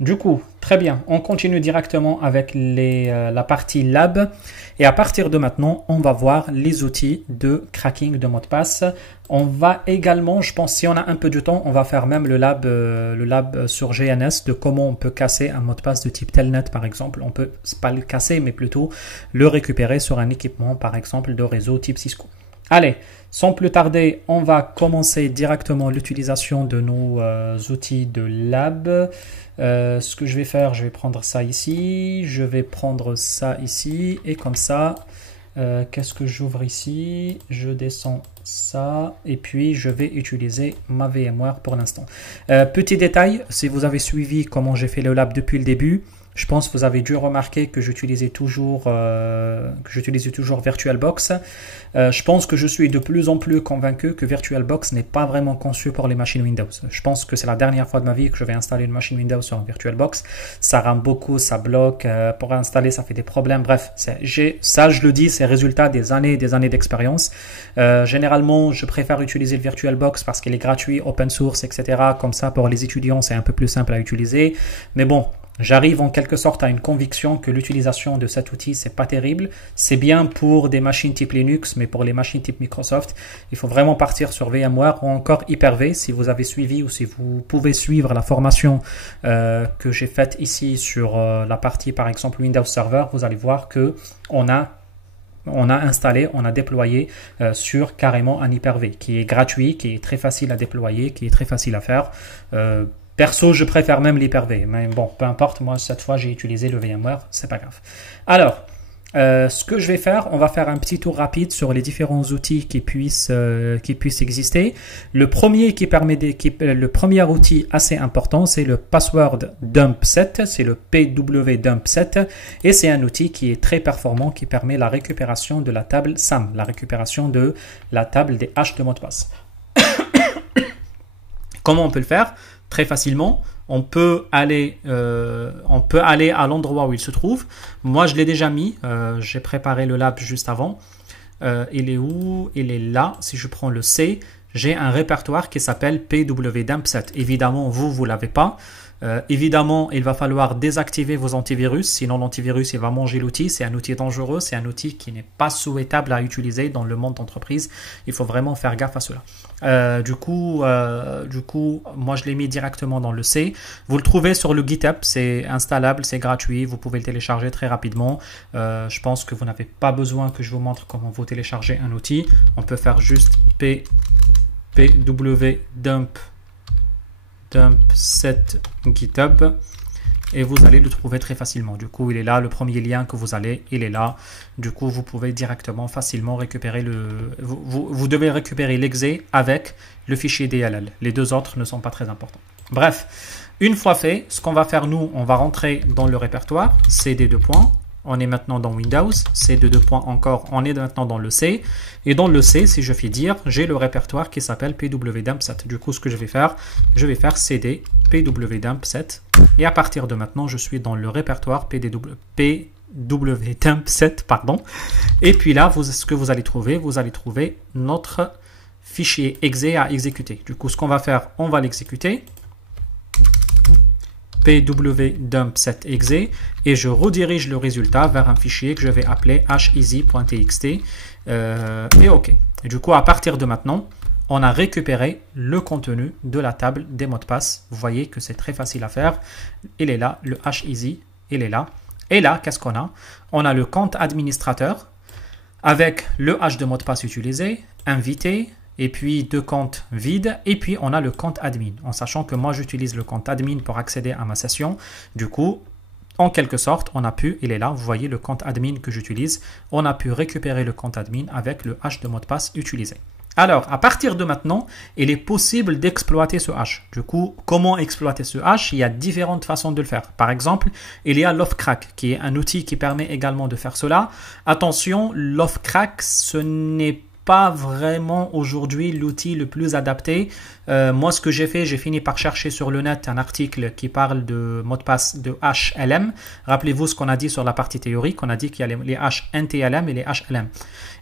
Du coup, très bien, on continue directement avec la partie lab et à partir de maintenant, on va voir les outils de cracking de mot de passe. On va également, je pense, si on a un peu de temps, on va faire même le lab sur GNS de comment on peut casser un mot de passe de type Telnet par exemple. On peut pas le casser, mais plutôt le récupérer sur un équipement par exemple de réseau type Cisco. Allez, sans plus tarder, on va commencer directement l'utilisation de nos outils de lab. Ce que je vais faire, je vais prendre ça ici, je vais prendre ça ici, et comme ça, qu'est-ce que j'ouvre ici? Je descends ça, et puis je vais utiliser ma VMware pour l'instant. Petit détail, si vous avez suivi comment j'ai fait le lab depuis le début, je pense que vous avez dû remarquer que j'utilisais toujours VirtualBox. Je pense que je suis de plus en plus convaincu que VirtualBox n'est pas vraiment conçu pour les machines Windows. Je pense que c'est la dernière fois de ma vie que je vais installer une machine Windows sur un VirtualBox. Ça rame beaucoup, ça bloque. Pour installer, ça fait des problèmes. Bref, ça je le dis, c'est résultat des années et des années d'expérience. Généralement, je préfère utiliser le VirtualBox parce qu'il est gratuit, open source, etc. Comme ça, pour les étudiants, c'est un peu plus simple à utiliser. Mais bon, j'arrive en quelque sorte à une conviction que l'utilisation de cet outil, c'est pas terrible. C'est bien pour des machines type Linux, mais pour les machines type Microsoft, il faut vraiment partir sur VMware ou encore Hyper-V. Si vous avez suivi ou si vous pouvez suivre la formation que j'ai faite ici sur la partie par exemple Windows Server, vous allez voir que on a installé, on a déployé sur carrément un Hyper-V qui est gratuit, qui est très facile à déployer, qui est très facile à faire. Perso, je préfère même l'Hyper-V, mais bon, peu importe, moi cette fois j'ai utilisé le VMware, c'est pas grave. Alors, ce que je vais faire, on va faire un petit tour rapide sur les différents outils qui puissent exister. Le premier le premier outil assez important, c'est le Password Dump Set, c'est le PW Dump Set, et c'est un outil qui est très performant, qui permet la récupération de la table SAM, la récupération de la table des hashes de mot de passe. Comment on peut le faire? Très facilement, on peut aller à l'endroit où il se trouve. Moi, je l'ai déjà mis. J'ai préparé le lab juste avant. Il est où? Il est là. Si je prends le C, j'ai un répertoire qui s'appelle PWDumpSet. Évidemment, vous l'avez pas. Évidemment, il va falloir désactiver vos antivirus, sinon l'antivirus il va manger l'outil. C'est un outil dangereux, c'est un outil qui n'est pas souhaitable à utiliser dans le monde d'entreprise. Il faut vraiment faire gaffe à cela. Du coup, moi je l'ai mis directement dans le C. Vous le trouvez sur le GitHub, c'est installable, c'est gratuit, vous pouvez le télécharger très rapidement. Je pense que vous n'avez pas besoin que je vous montre comment vous téléchargez un outil. On peut faire juste pwdump set GitHub et vous allez le trouver très facilement. Du coup, il est là, le premier lien que vous allez, il est là. Du coup, vous pouvez directement, facilement récupérer vous devez récupérer l'exe avec le fichier DLL. Les deux autres ne sont pas très importants. Bref, une fois fait, ce qu'on va faire nous, on va rentrer dans le répertoire CD 2 points. On est maintenant dans Windows, CD 2 points encore, on est maintenant dans le C. Et dans le C, si je fais dire, j'ai le répertoire qui s'appelle PWDumpSet. Du coup, ce que je vais faire CD PWDumpSet. Et à partir de maintenant, je suis dans le répertoire PWDumpSet, pardon. Et puis là, ce que vous allez trouver notre fichier exe à exécuter. Du coup, ce qu'on va faire, on va l'exécuter. pwdump7 exe et je redirige le résultat vers un fichier que je vais appeler heasy.txt et OK. Et du coup, à partir de maintenant, on a récupéré le contenu de la table des mots de passe. Vous voyez que c'est très facile à faire. Il est là, le heasy, il est là. Et là, qu'est-ce qu'on a? On a le compte administrateur avec le hash de mot de passe utilisé, invité, et puis deux comptes vides, et puis on a le compte admin, en sachant que moi j'utilise le compte admin pour accéder à ma session. Du coup, en quelque sorte, on a pu, il est là, vous voyez le compte admin que j'utilise, on a pu récupérer le compte admin avec le hash de mot de passe utilisé. Alors, à partir de maintenant, il est possible d'exploiter ce hash. Du coup, comment exploiter ce hash? Il y a différentes façons de le faire. Par exemple, il y a Lofcrack, qui est un outil qui permet également de faire cela. Attention, Lofcrack, ce n'est pas vraiment aujourd'hui l'outil le plus adapté. Moi, ce que j'ai fait, j'ai fini par chercher sur le net un article qui parle de mot de passe de HLM. Rappelez-vous ce qu'on a dit sur la partie théorique. On a dit qu'il y a les HNTLM et les HLM.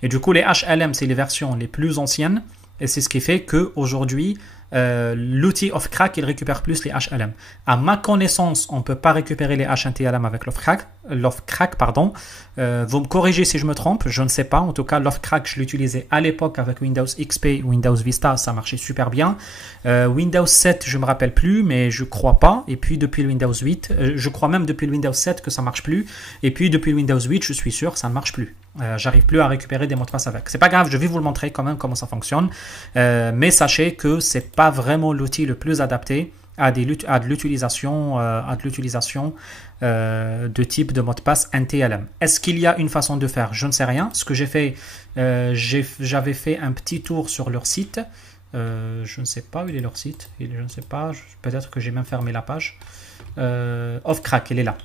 Et du coup, les HLM, c'est les versions les plus anciennes. Et c'est ce qui fait qu'aujourd'hui, l'outil Offcrack, il récupère plus les HLM. À ma connaissance, on ne peut pas récupérer les H1TLM avec l'Offcrack, pardon. Vous me corrigez si je me trompe, je ne sais pas. En tout cas, l'Offcrack, je l'utilisais à l'époque avec Windows XP, Windows Vista, ça marchait super bien. Windows 7, je ne me rappelle plus, mais je crois pas. Et puis depuis le Windows 8, je crois même depuis le Windows 7 que ça marche plus. Et puis depuis le Windows 8, je suis sûr, ça ne marche plus. J'arrive plus à récupérer des mots de passe avec. C'est pas grave, je vais vous le montrer quand même comment ça fonctionne. Mais sachez que c'est pas vraiment l'outil le plus adapté à de l'utilisation de type de mot de passe NTLM. Est-ce qu'il y a une façon de faire? Je ne sais rien. Ce que j'ai fait, j'avais fait un petit tour sur leur site. Je ne sais pas où il est leur site. Je ne sais pas. Peut-être que j'ai même fermé la page. Offcrack, il est là.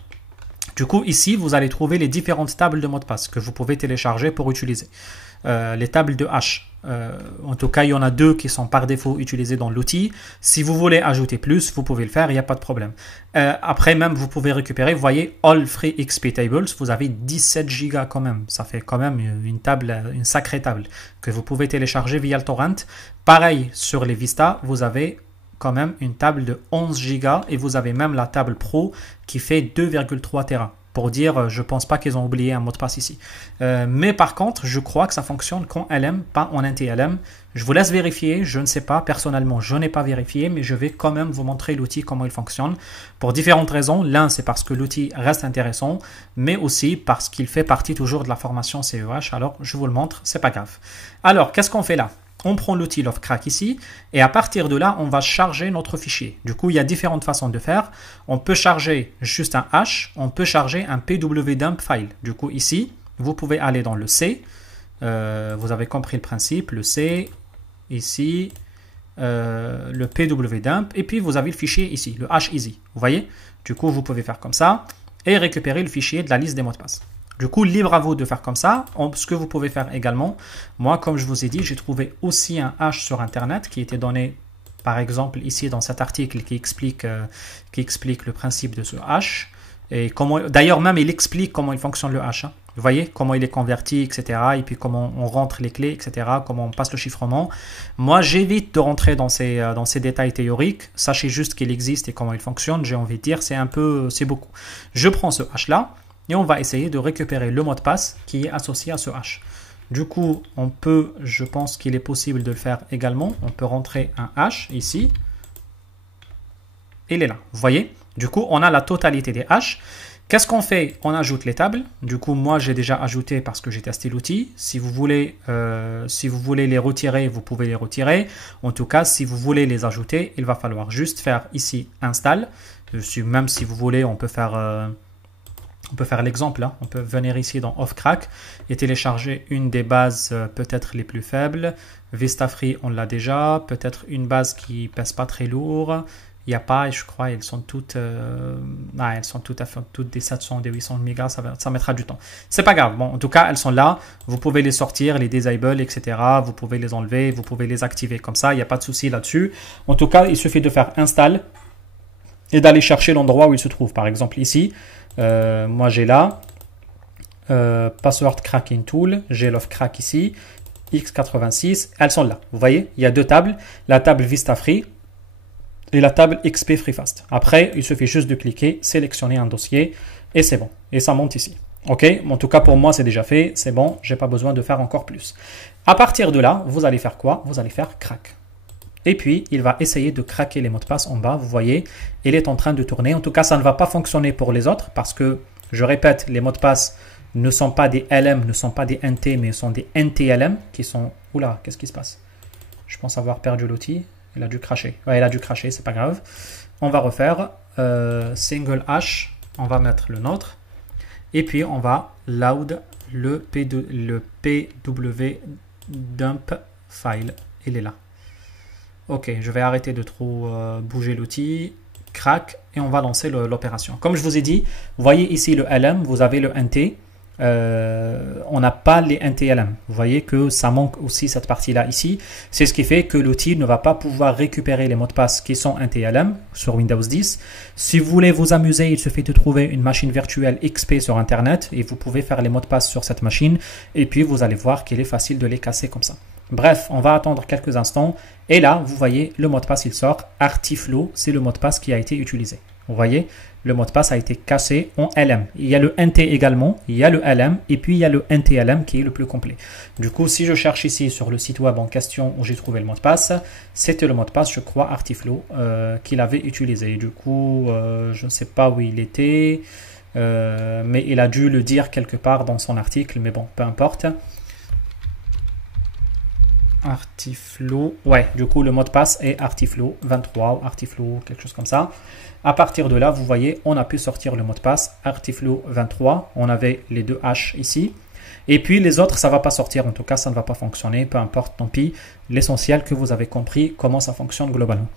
Du coup, ici, vous allez trouver les différentes tables de mots de passe que vous pouvez télécharger pour utiliser. Les tables de hash. En tout cas, il y en a deux qui sont par défaut utilisées dans l'outil. Si vous voulez ajouter plus, vous pouvez le faire, il n'y a pas de problème. Après même, vous pouvez récupérer, vous voyez, All Free XP Tables, vous avez 17 Go quand même. Ça fait quand même une table, une sacrée table que vous pouvez télécharger via le torrent. Pareil, sur les Vista, vous avez quand même une table de 11 Go et vous avez même la table Pro qui fait 2,3 Tera. Pour dire, je pense pas qu'ils ont oublié un mot de passe ici. Mais par contre, je crois que ça fonctionne qu'en LM, pas en NTLM. Je vous laisse vérifier, je ne sais pas. Personnellement, je n'ai pas vérifié, mais je vais quand même vous montrer l'outil, comment il fonctionne. Pour différentes raisons. L'un, c'est parce que l'outil reste intéressant, mais aussi parce qu'il fait partie toujours de la formation CEH. Alors, je vous le montre, c'est pas grave. Alors, qu'est-ce qu'on fait là? On prend l'outil Offcrack ici et à partir de là, on va charger notre fichier. Du coup, il y a différentes façons de faire. On peut charger juste un hash, on peut charger un pwdump file. Du coup, ici, vous pouvez aller dans le C. Vous avez compris le principe, le C, ici, le pwdump et puis vous avez le fichier ici, le hash easy. Vous voyez? Du coup, vous pouvez faire comme ça et récupérer le fichier de la liste des mots de passe. Du coup, libre à vous de faire comme ça. Ce que vous pouvez faire également, moi, comme je vous ai dit, j'ai trouvé aussi un hash sur Internet qui était donné, par exemple, ici dans cet article qui explique le principe de ce hash. Et comment, d'ailleurs, même, il explique comment il fonctionne le hash. Hein. Vous voyez, comment il est converti, etc. Et puis comment on rentre les clés, etc. Comment on passe le chiffrement. Moi, j'évite de rentrer dans ces détails théoriques. Sachez juste qu'il existe et comment il fonctionne. J'ai envie de dire, c'est beaucoup. Je prends ce hash-là. Et on va essayer de récupérer le mot de passe qui est associé à ce hash. Du coup, je pense qu'il est possible de le faire également. On peut rentrer un hash ici. Il est là, vous voyez? Du coup, on a la totalité des hashes. Qu'est-ce qu'on fait? On ajoute les tables. Du coup, moi, j'ai déjà ajouté parce que j'ai testé l'outil. Si vous voulez les retirer, vous pouvez les retirer. En tout cas, si vous voulez les ajouter, il va falloir juste faire ici install. Même si vous voulez, on peut faire l'exemple, hein. On peut venir ici dans Offcrack et télécharger une des bases peut-être les plus faibles. VistaFree, on l'a déjà. Peut-être une base qui pèse pas très lourd. Il n'y a pas, et je crois, elles sont toutes des 700, des 800 mégas, ça mettra du temps. C'est pas grave, bon, en tout cas, elles sont là. Vous pouvez les sortir, les disable, etc. Vous pouvez les enlever, vous pouvez les activer comme ça. Il n'y a pas de souci là-dessus. En tout cas, il suffit de faire install et d'aller chercher l'endroit où il se trouve. Par exemple, ici. Moi j'ai là Password Cracking Tool, j'ai l'Offcrack ici, x86, elles sont là. Vous voyez, il y a deux tables, la table VistaFree et la table XP FreeFast. Après, il suffit juste de cliquer, sélectionner un dossier et c'est bon. Et ça monte ici. Ok, en tout cas pour moi c'est déjà fait, c'est bon, j'ai pas besoin de faire encore plus. À partir de là, vous allez faire quoi? Vous allez faire crack. Et puis, il va essayer de craquer les mots de passe en bas. Vous voyez, il est en train de tourner. En tout cas, ça ne va pas fonctionner pour les autres parce que, je répète, les mots de passe ne sont pas des LM, ne sont pas des NT, mais sont des NTLM qui sont... Oula, qu'est-ce qui se passe? Je pense avoir perdu l'outil. Il a dû cracher. Ouais, il a dû cracher, c'est pas grave. On va refaire single hash. On va mettre le nôtre. Et puis, on va load le pwdump file. Il est là. Ok, je vais arrêter de trop bouger l'outil, crack, et on va lancer l'opération. Comme je vous ai dit, vous voyez ici le LM, vous avez le NT, on n'a pas les NTLM. Vous voyez que ça manque aussi cette partie-là ici. C'est ce qui fait que l'outil ne va pas pouvoir récupérer les mots de passe qui sont NTLM sur Windows 10. Si vous voulez vous amuser, il suffit de trouver une machine virtuelle XP sur Internet et vous pouvez faire les mots de passe sur cette machine et puis vous allez voir qu'il est facile de les casser comme ça. Bref, on va attendre quelques instants. Et là, vous voyez, le mot de passe, il sort. Artiflow, c'est le mot de passe qui a été utilisé. Vous voyez, le mot de passe a été cassé en LM. Il y a le NT également, il y a le LM, et puis il y a le NTLM qui est le plus complet. Du coup, si je cherche ici sur le site web en question où j'ai trouvé le mot de passe, c'était le mot de passe, je crois, Artiflow, qu'il avait utilisé. Du coup, je ne sais pas où il était, mais il a dû le dire quelque part dans son article, mais bon, peu importe. Artiflow, ouais, du coup le mot de passe est Artiflow 23 ou Artiflow, quelque chose comme ça. À partir de là, vous voyez, on a pu sortir le mot de passe Artiflow 23. On avait les deux H ici. Et puis les autres, ça ne va pas sortir. En tout cas, ça ne va pas fonctionner. Peu importe, tant pis. L'essentiel que vous avez compris comment ça fonctionne globalement.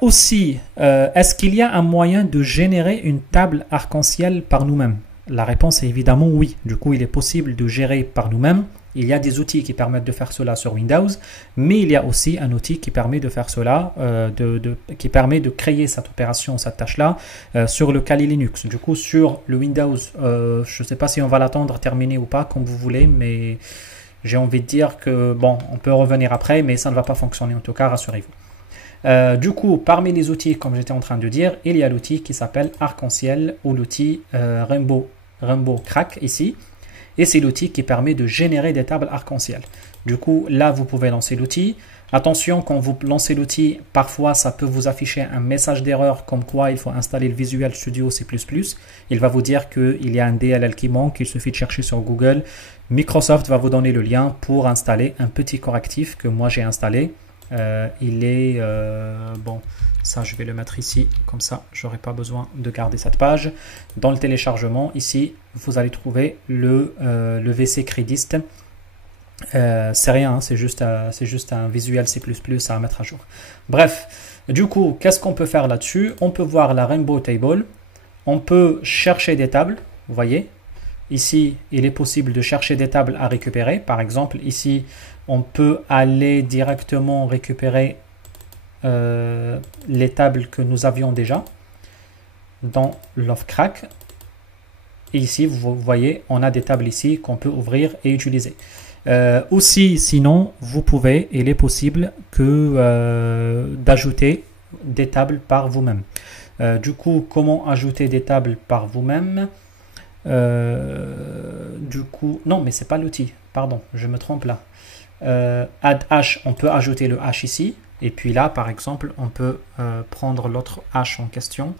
Aussi, est-ce qu'il y a un moyen de générer une table arc-en-ciel par nous-mêmes? La réponse est évidemment oui. Du coup, il est possible de gérer par nous-mêmes. Il y a des outils qui permettent de faire cela sur Windows, mais il y a aussi un outil qui permet de faire cela, qui permet de créer cette opération, cette tâche-là, sur le Kali Linux. Du coup, sur le Windows, je ne sais pas si on va l'attendre terminé ou pas, comme vous voulez, mais j'ai envie de dire que, bon, on peut revenir après, mais ça ne va pas fonctionner en tout cas, rassurez-vous. Du coup, parmi les outils, comme j'étais en train de dire, il y a l'outil qui s'appelle Arc-en-Ciel ou l'outil Rainbow Crack ici. Et c'est l'outil qui permet de générer des tables arc-en-ciel. Du coup, là, vous pouvez lancer l'outil. Attention, quand vous lancez l'outil, parfois, ça peut vous afficher un message d'erreur comme quoi il faut installer le Visual Studio C++. Il va vous dire qu'il y a un DLL qui manque, il suffit de chercher sur Google. Microsoft va vous donner le lien pour installer un petit correctif que moi j'ai installé. Il est... bon, ça je vais le mettre ici, comme ça j'aurai pas besoin de garder cette page. Dans le téléchargement, ici, vous allez trouver le VC Credist. C'est rien, hein, c'est juste un visuel C++ à mettre à jour. Bref, du coup, qu'est-ce qu'on peut faire là-dessus? On peut voir la Rainbow Table, on peut chercher des tables, vous voyez. Ici, il est possible de chercher des tables à récupérer. Par exemple, ici, on peut aller directement récupérer les tables que nous avions déjà dans Lovecrack. Et ici, vous voyez, on a des tables ici qu'on peut ouvrir et utiliser. Aussi, sinon, vous pouvez, il est possible que d'ajouter des tables par vous-même. Du coup, comment ajouter des tables par vous-même? Du coup, non, mais c'est pas l'outil. Pardon, je me trompe là. Add hash, on peut ajouter le hash ici. Et puis là, par exemple, on peut prendre l'autre hash en question.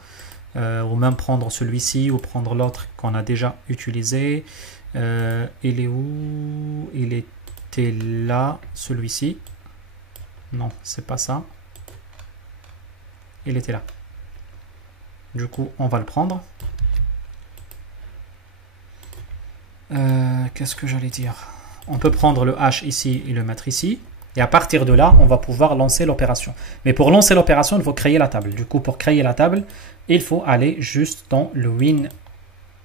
Ou même prendre celui-ci ou prendre l'autre qu'on a déjà utilisé. Il est où? Il était là, celui-ci. Non, c'est pas ça. Il était là. Du coup, on va le prendre. Qu'est-ce que j'allais dire? On peut prendre le hash ici et le mettre ici. Et à partir de là, on va pouvoir lancer l'opération. Mais pour lancer l'opération, il faut créer la table. Du coup, pour créer la table, il faut aller juste dans le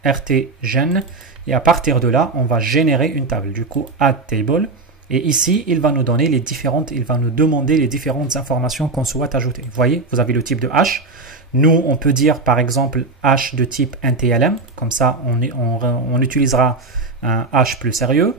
WinRTGen. Et à partir de là, on va générer une table. Du coup, add table. Et ici, il va nous donner les différentes, il va nous demander les différentes informations qu'on souhaite ajouter. Vous voyez, vous avez le type de hash. Nous, on peut dire par exemple hash de type NTLM. Comme ça, on utilisera un hash plus sérieux.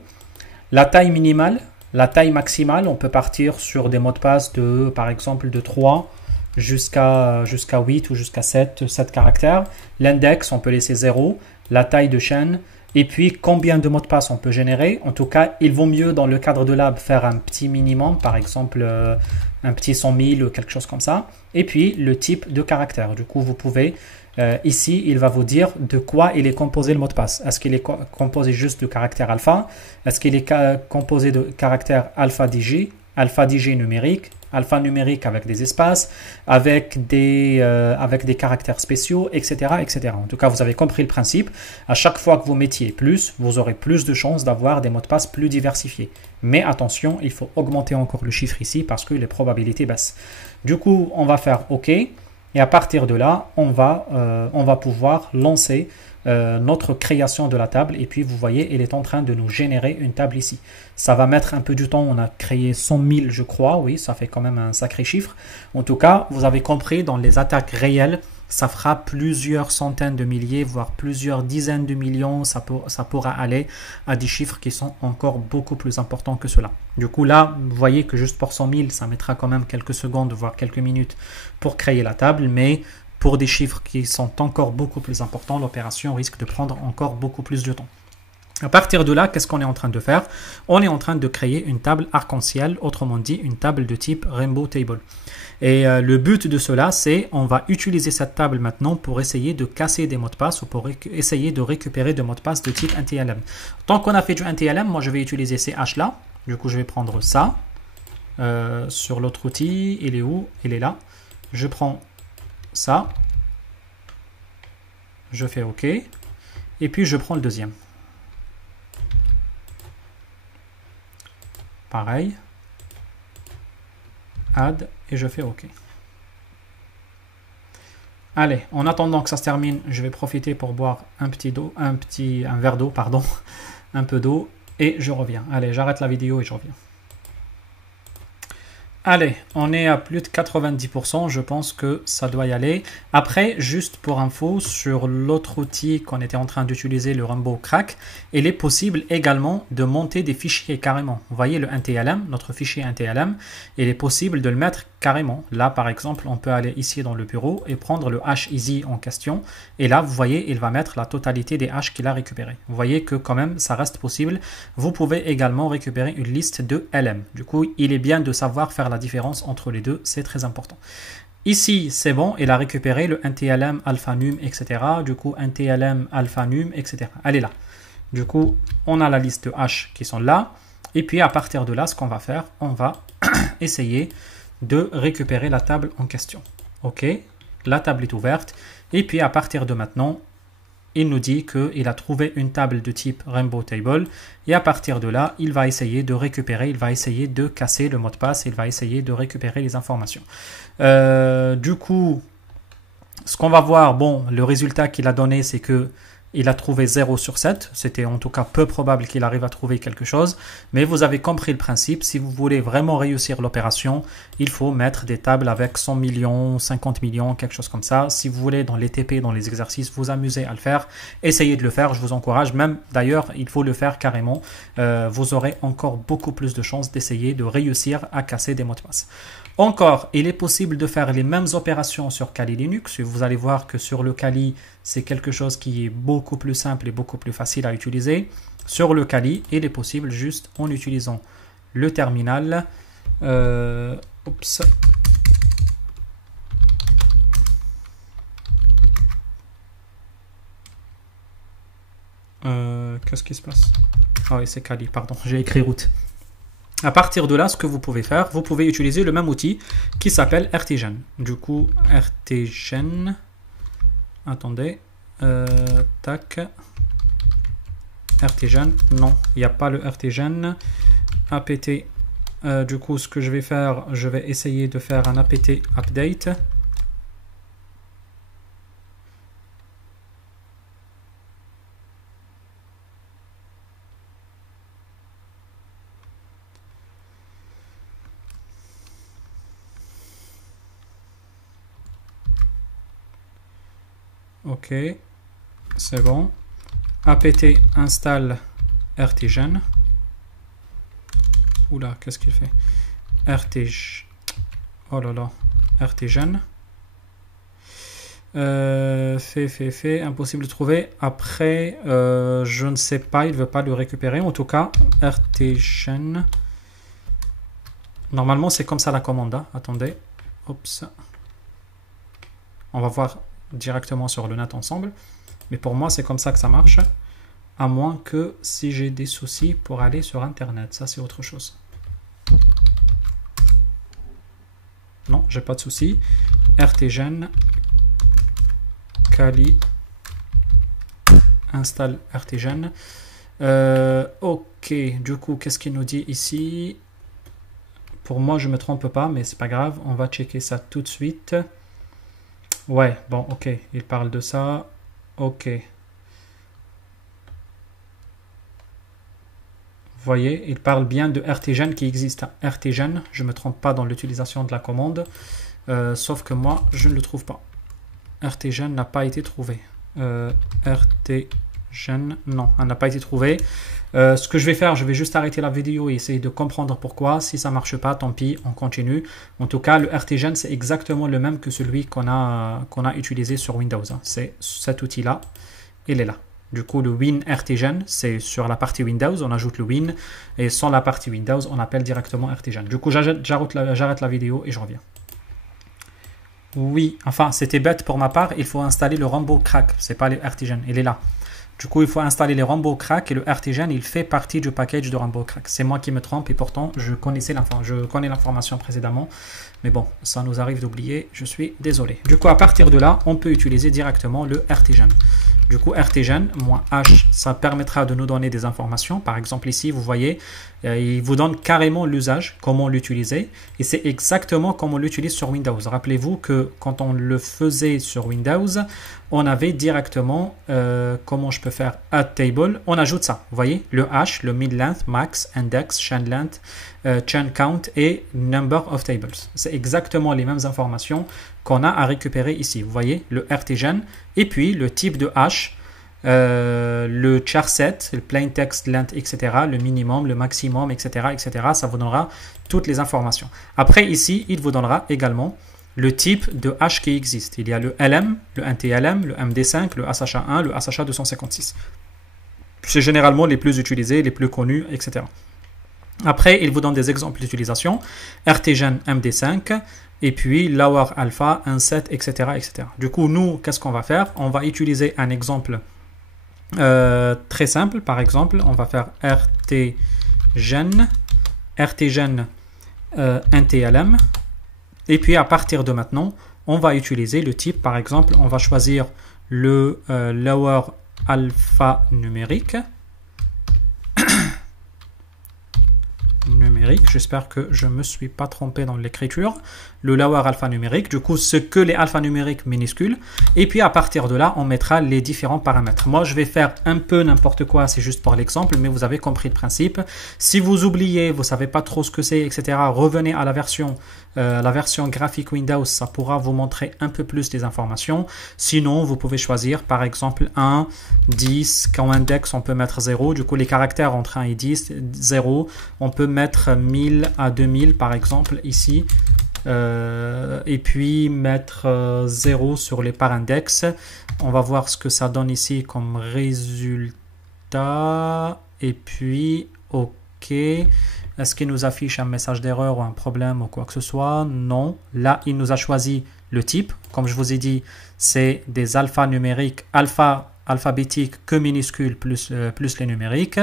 La taille minimale, la taille maximale, on peut partir sur des mots de passe de, par exemple, de 3 jusqu'à 8 ou jusqu'à 7 caractères. L'index, on peut laisser 0. La taille de chaîne. Et puis, combien de mots de passe on peut générer? En tout cas, il vaut mieux, dans le cadre de Lab, faire un petit minimum, par exemple, un petit 100 000 ou quelque chose comme ça. Et puis, le type de caractère. Du coup, vous pouvez, ici, il va vous dire de quoi il est composé le mot de passe. Est-ce qu'il est composé juste de caractère alpha? Est-ce qu'il est composé de caractère alpha-digi numérique, alpha numérique avec des espaces, avec des caractères spéciaux, etc., etc. En tout cas, vous avez compris le principe. À chaque fois que vous mettiez plus, vous aurez plus de chances d'avoir des mots de passe plus diversifiés. Mais attention, il faut augmenter encore le chiffre ici parce que les probabilités baissent. Du coup, on va faire OK. Et à partir de là, on va pouvoir lancer notre création de la table. Et puis, vous voyez, il est en train de nous générer une table ici. Ça va mettre un peu du temps. On a créé 100 000, je crois. Oui, ça fait quand même un sacré chiffre. En tout cas, vous avez compris, dans les attaques réelles, ça fera plusieurs centaines de milliers, voire plusieurs dizaines de millions. Ça pourra aller à des chiffres qui sont encore beaucoup plus importants que cela. Du coup, là, vous voyez que juste pour 100 000, ça mettra quand même quelques secondes, voire quelques minutes pour créer la table. Mais pour des chiffres qui sont encore beaucoup plus importants, l'opération risque de prendre encore beaucoup plus de temps. À partir de là, qu'est-ce qu'on est en train de faire? On est en train de créer une table arc-en-ciel, autrement dit une table de type Rainbow Table. Et le but de cela, c'est on va utiliser cette table maintenant pour essayer de casser des mots de passe ou pour essayer de récupérer des mots de passe de type NTLM. Tant qu'on a fait du NTLM, moi je vais utiliser ces haches-là. Du coup, je vais prendre ça. Sur l'autre outil, il est où? Il est là. Je prends ça. Je fais OK. Et puis je prends le deuxième. Pareil, add et je fais OK. Allez, en attendant que ça se termine, je vais profiter pour boire un verre d'eau, pardon, un peu d'eau et je reviens. Allez, j'arrête la vidéo et je reviens. Allez, on est à plus de 90%, je pense que ça doit y aller. Après, juste pour info, sur l'autre outil qu'on était en train d'utiliser, le Rainbow Crack, il est possible également de monter des fichiers carrément. Vous voyez le NTLM, notre fichier NTLM, il est possible de le mettre carrément. Là, par exemple, on peut aller ici dans le bureau et prendre le hash easy en question. Et là, vous voyez, il va mettre la totalité des hashes qu'il a récupérées. Vous voyez que quand même, ça reste possible. Vous pouvez également récupérer une liste de LM. Du coup, il est bien de savoir faire la différence entre les deux, c'est très important. Ici, c'est bon, il a récupéré le NTLM, alphanum, etc. Du coup, NTLM, alphanum, etc. Elle est là. Du coup, on a la liste de hash qui sont là. Et puis, à partir de là, ce qu'on va faire, on va essayer de récupérer la table en question. OK, la table est ouverte. Et puis, à partir de maintenant, il nous dit qu'il a trouvé une table de type Rainbow Table et à partir de là, il va essayer de récupérer, il va essayer de casser le mot de passe, il va essayer de récupérer les informations. Du coup, ce qu'on va voir, bon, le résultat qu'il a donné, c'est que il a trouvé 0 sur 7. C'était en tout cas peu probable qu'il arrive à trouver quelque chose. Mais vous avez compris le principe. Si vous voulez vraiment réussir l'opération, il faut mettre des tables avec 100 millions, 50 millions, quelque chose comme ça. Si vous voulez, dans les TP, dans les exercices, vous amuser à le faire, essayez de le faire. Je vous encourage. Même d'ailleurs, il faut le faire carrément. Vous aurez encore beaucoup plus de chances d'essayer de réussir à casser des mots de passe. Encore, il est possible de faire les mêmes opérations sur Kali Linux. Vous allez voir que sur le Kali, c'est quelque chose qui est beaucoup plus simple et beaucoup plus facile à utiliser. Sur le Kali, il est possible juste en utilisant le terminal. Qu'est-ce qui se passe? Ah oui, c'est Kali, pardon, j'ai écrit route. À partir de là, ce que vous pouvez faire, vous pouvez utiliser le même outil qui s'appelle RTGen. Du coup, RTGen, attendez, tac, RTGen, non, il n'y a pas le RTGen, apt, du coup, ce que je vais faire, je vais essayer de faire un apt update. Ok, c'est bon. apt install RTGen. Oula, qu'est-ce qu'il fait? Oh là là, RTGen. Fait, impossible de trouver. Après, je ne sais pas, il ne veut pas le récupérer. En tout cas, RTGen. Normalement, c'est comme ça la commande. Hein. Attendez. Oups. On va voir directement sur le net ensemble. Mais pour moi, c'est comme ça que ça marche. À moins que si j'ai des soucis pour aller sur Internet. Ça, c'est autre chose. Non, j'ai pas de soucis. RTGen. Kali. Installe RTGen. Ok, du coup, qu'est-ce qu'il nous dit ici? Pour moi, je me trompe pas, mais c'est pas grave. On va checker ça tout de suite. Ouais, bon, ok. Il parle de ça. Ok. Vous voyez, il parle bien de RTGen qui existe à RTGen. Je ne me trompe pas dans l'utilisation de la commande. Sauf que moi, je ne le trouve pas. RTGen n'a pas été trouvé. RTGen, non, elle n'a pas été trouvée. Ce que je vais faire, je vais juste arrêter la vidéo et essayer de comprendre pourquoi. Si ça ne marche pas, tant pis, on continue. En tout cas, le RTGen, c'est exactement le même que celui qu'on a utilisé sur Windows. Hein. C'est cet outil-là, il est là. Du coup, le WinRTGen, c'est sur la partie Windows, on ajoute le Win. Et sans la partie Windows, on appelle directement RTGen. Du coup, j'arrête la vidéo et je reviens. Oui, enfin, c'était bête pour ma part. Il faut installer le Rambo Crack. C'est pas le RTGen, il est là. Du coup, il faut installer les Rambo Crack et le RTGen, il fait partie du package de Rambo Crack. C'est moi qui me trompe et pourtant, je connais l'information précédemment. Mais bon, ça nous arrive d'oublier, je suis désolé. Du coup, à partir de là, on peut utiliser directement le RTGen. Du coup, RTGen, -H, ça permettra de nous donner des informations. Par exemple, ici, vous voyez, il vous donne carrément l'usage, comment l'utiliser. Et c'est exactement comme on l'utilise sur Windows. Rappelez-vous que quand on le faisait sur Windows, on avait directement, comment je peux faire, add table, on ajoute ça. Vous voyez, le H, le mid length, max, index, chain length, chain count et number of tables. C'est exactement les mêmes informations qu'on a à récupérer ici. Vous voyez, le RTGen et puis le type de hash, le charset, le plain text length, etc., le minimum, le maximum, etc., etc. Ça vous donnera toutes les informations. Après, ici, il vous donnera également le type de hash qui existe. Il y a le LM, le NTLM, le MD5, le SHA1, le SHA256. C'est généralement les plus utilisés, les plus connus, etc. Après, il vous donne des exemples d'utilisation. RTGen MD5 et puis Lower Alpha 1.7, etc., etc. Du coup, nous, qu'est-ce qu'on va faire? On va utiliser un exemple très simple. Par exemple, on va faire RTGen NTLM. Et puis, à partir de maintenant, on va utiliser le type. Par exemple, on va choisir le Lower Alpha numérique. J'espère que je ne me suis pas trompé dans l'écriture. Le lower alpha numérique, du coup, ce que les alphanumériques minuscules. Et puis, à partir de là, on mettra les différents paramètres. Moi, je vais faire un peu n'importe quoi, c'est juste pour l'exemple, mais vous avez compris le principe. Si vous oubliez, vous ne savez pas trop ce que c'est, etc., revenez à la version graphique Windows, ça pourra vous montrer un peu plus des informations. Sinon, vous pouvez choisir, par exemple, 1, 10, quand index, on peut mettre 0. Du coup, les caractères entre 1 et 10, 0. On peut mettre 1000 à 2000, par exemple, ici. Et puis mettre 0 sur les par index. On va voir ce que ça donne ici comme résultat. Et puis, OK. Est-ce qu'il nous affiche un message d'erreur ou un problème ou quoi que ce soit? Non. Là, il nous a choisi le type. Comme je vous ai dit, c'est des alphanumériques, alphabétiques que minuscules plus les numériques.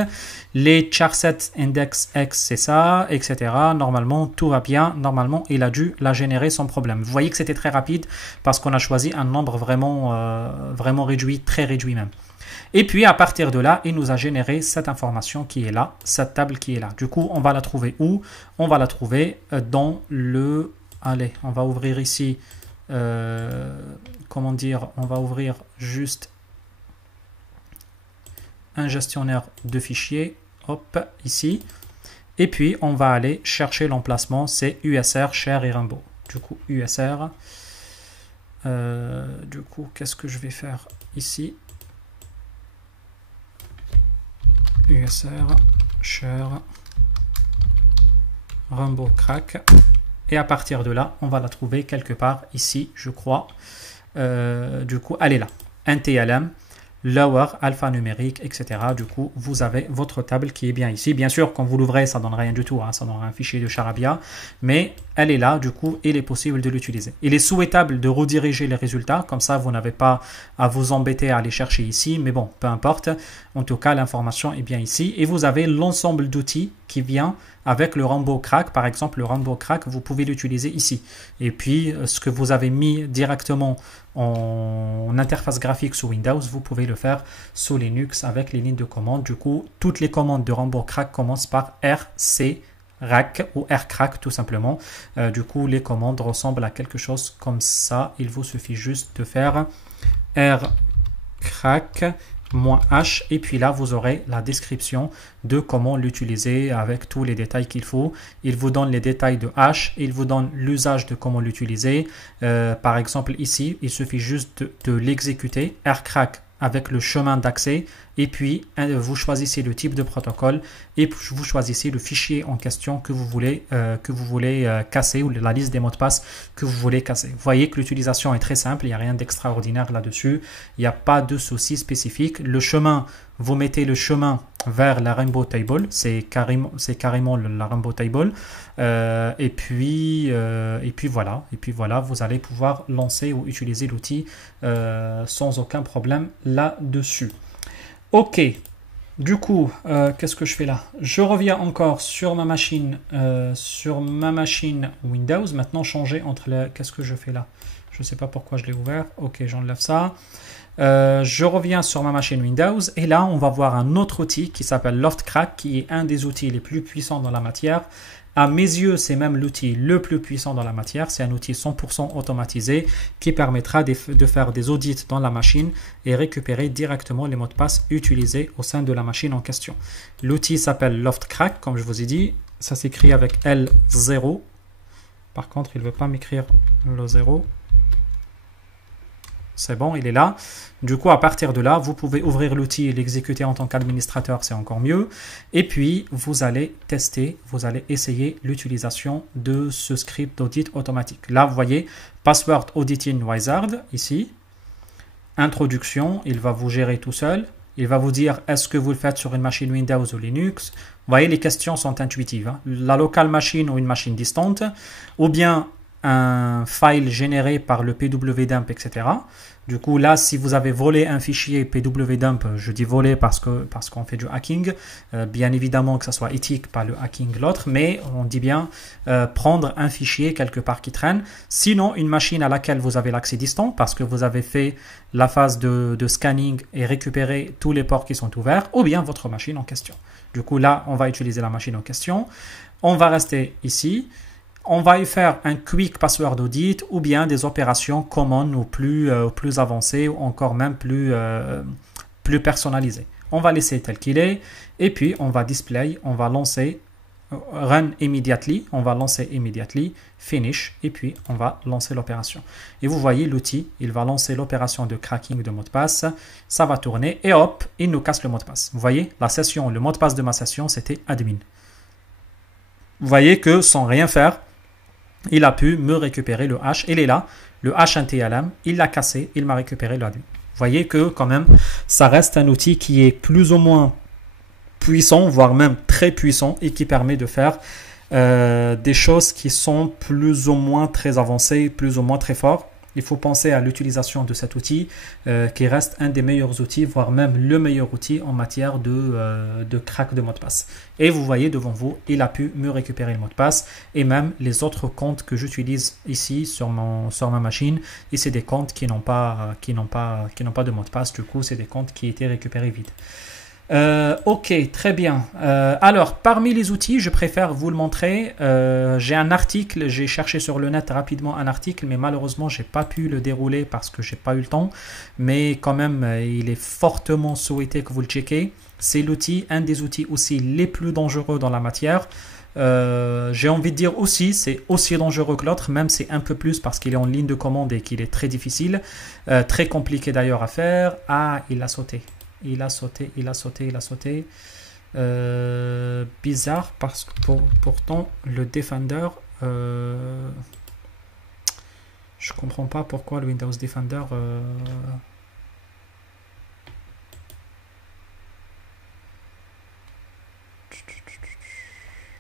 Les charset index X, c'est ça, etc. Normalement, tout va bien. Normalement, il a dû la générer sans problème. Vous voyez que c'était très rapide parce qu'on a choisi un nombre vraiment réduit, très réduit même. Et puis, à partir de là, il nous a généré cette information qui est là, cette table qui est là. Du coup, on va la trouver où? On va la trouver dans le... Allez, on va ouvrir ici... comment dire? On va ouvrir juste un gestionnaire de fichiers. Hop, ici. Et puis, on va aller chercher l'emplacement. C'est USR, Share et Rambo. Du coup, USR. Du coup, qu'est-ce que je vais faire ici? USR, Share, Rambo Crack. Et à partir de là, on va la trouver quelque part ici, je crois. Du coup, elle est là. NTLM, Lower, alphanumérique, etc. Du coup, vous avez votre table qui est bien ici. Bien sûr, quand vous l'ouvrez, ça ne donne rien du tout. Hein, ça donnera un fichier de charabia. Mais elle est là, du coup, il est possible de l'utiliser. Il est souhaitable de rediriger les résultats. Comme ça, vous n'avez pas à vous embêter à aller chercher ici. Mais bon, peu importe. En tout cas, l'information est bien ici. Et vous avez l'ensemble d'outils qui vient avec le Rambo Crack. Par exemple, le Rambo Crack, vous pouvez l'utiliser ici. Et puis, ce que vous avez mis directement en interface graphique sous Windows, vous pouvez le faire sous Linux avec les lignes de commande. Du coup, toutes les commandes de Rambo Crack commencent par RCRack ou RCrack tout simplement. Du coup, les commandes ressemblent à quelque chose comme ça. Il vous suffit juste de faire RCrack -h, et puis là vous aurez la description de comment l'utiliser avec tous les détails qu'il faut. Il vous donne les détails de h, il vous donne l'usage de comment l'utiliser. Par exemple ici, il suffit juste de l'exécuter, rcrack avec le chemin d'accès, et puis vous choisissez le type de protocole et vous choisissez le fichier en question que vous voulez casser, ou la liste des mots de passe que vous voulez casser. Vous voyez que l'utilisation est très simple, il n'y a rien d'extraordinaire là-dessus, il n'y a pas de souci spécifique. Le chemin, vous mettez le chemin vers la Rainbow Table, c'est carrément la Rainbow Table, et puis voilà, vous allez pouvoir lancer ou utiliser l'outil sans aucun problème là-dessus. Ok, du coup, qu'est-ce que je fais là? Je reviens encore sur ma machine Windows. Maintenant, changer entre les... Qu'est-ce que je fais là? Je ne sais pas pourquoi je l'ai ouvert. Ok, j'enlève ça. Je reviens sur ma machine Windows et là, on va voir un autre outil qui s'appelle LoftCrack, qui est un des outils les plus puissants dans la matière. À mes yeux, c'est même l'outil le plus puissant dans la matière. C'est un outil 100% automatisé qui permettra de faire des audits dans la machine et récupérer directement les mots de passe utilisés au sein de la machine en question. L'outil s'appelle LoftCrack, comme je vous ai dit. Ça s'écrit avec L0. Par contre, il ne veut pas m'écrire le 0. C'est bon, il est là. Du coup, à partir de là, vous pouvez ouvrir l'outil et l'exécuter en tant qu'administrateur, c'est encore mieux. Et puis, vous allez tester, vous allez essayer l'utilisation de ce script d'audit automatique. Là, vous voyez, Password Auditing Wizard, ici. Introduction, il va vous gérer tout seul. Il va vous dire, est-ce que vous le faites sur une machine Windows ou Linux? Vous voyez, les questions sont intuitives. Hein. La local machine ou une machine distante, ou bien un file généré par le pwdump, etc. Du coup, là, si vous avez volé un fichier pwdump, je dis volé parce qu'on fait du hacking, bien évidemment que ça soit éthique, pas le hacking l'autre, mais on dit bien prendre un fichier quelque part qui traîne. Sinon, une machine à laquelle vous avez l'accès distant parce que vous avez fait la phase de scanning et récupéré tous les ports qui sont ouverts, ou bien votre machine en question. Du coup, là, on va utiliser la machine en question. On va rester ici. On va y faire un quick password audit ou bien des opérations communes ou plus avancées ou encore même plus personnalisées. On va laisser tel qu'il est et puis on va display, on va lancer run immediately, on va lancer immediately, finish et puis on va lancer l'opération. Et vous voyez l'outil, il va lancer l'opération de cracking de mot de passe, ça va tourner et hop, il nous casse le mot de passe. Vous voyez, la session, le mot de passe de ma session, c'était admin. Vous voyez que sans rien faire, il a pu me récupérer le hash. Il est là, le HNTLM, il l'a cassé, il m'a récupéré le admin. Vous voyez que quand même, ça reste un outil qui est plus ou moins puissant, voire même très puissant et qui permet de faire des choses qui sont plus ou moins très avancées, plus ou moins très fortes. Il faut penser à l'utilisation de cet outil qui reste un des meilleurs outils, voire même le meilleur outil en matière de crack de mot de passe. Et vous voyez devant vous, il a pu me récupérer le mot de passe et même les autres comptes que j'utilise ici sur ma machine. Et c'est des comptes qui n'ont pas de mot de passe. Du coup, c'est des comptes qui étaient récupérés vides. Ok, très bien. Alors, parmi les outils, je préfère vous le montrer. J'ai un article, j'ai cherché sur le net rapidement un article, mais malheureusement, j'ai pas pu le dérouler parce que j'ai pas eu le temps. Mais quand même, il est fortement souhaité que vous le checkez. C'est l'outil, un des outils aussi les plus dangereux dans la matière. J'ai envie de dire aussi, c'est aussi dangereux que l'autre, même c'est un peu plus parce qu'il est en ligne de commande et qu'il est très difficile, très compliqué d'ailleurs à faire. Ah, il a sauté. Il a sauté. Bizarre parce que pourtant le Defender, je comprends pas pourquoi le Windows Defender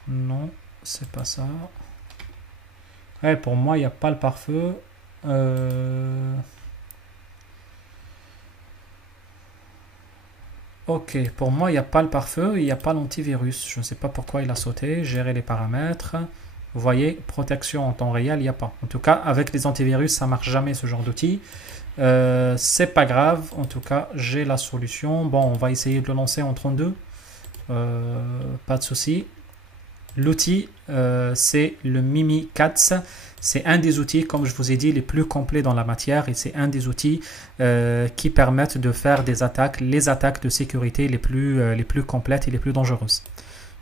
non, c'est pas ça. Ouais, pour moi il n'y a pas le pare-feu. Ok, pour moi, il n'y a pas le pare-feu, il n'y a pas l'antivirus. Je ne sais pas pourquoi il a sauté. Gérer les paramètres. Vous voyez, protection en temps réel, il n'y a pas. En tout cas, avec les antivirus, ça ne marche jamais ce genre d'outil. C'est pas grave. En tout cas, j'ai la solution. Bon, on va essayer de le lancer en 32. Pas de souci. L'outil, c'est le Mimikatz. c'est un des outils, comme je vous ai dit, les plus complets dans la matière, et c'est un des outils qui permettent de faire des attaques, les attaques de sécurité les plus complètes et les plus dangereuses.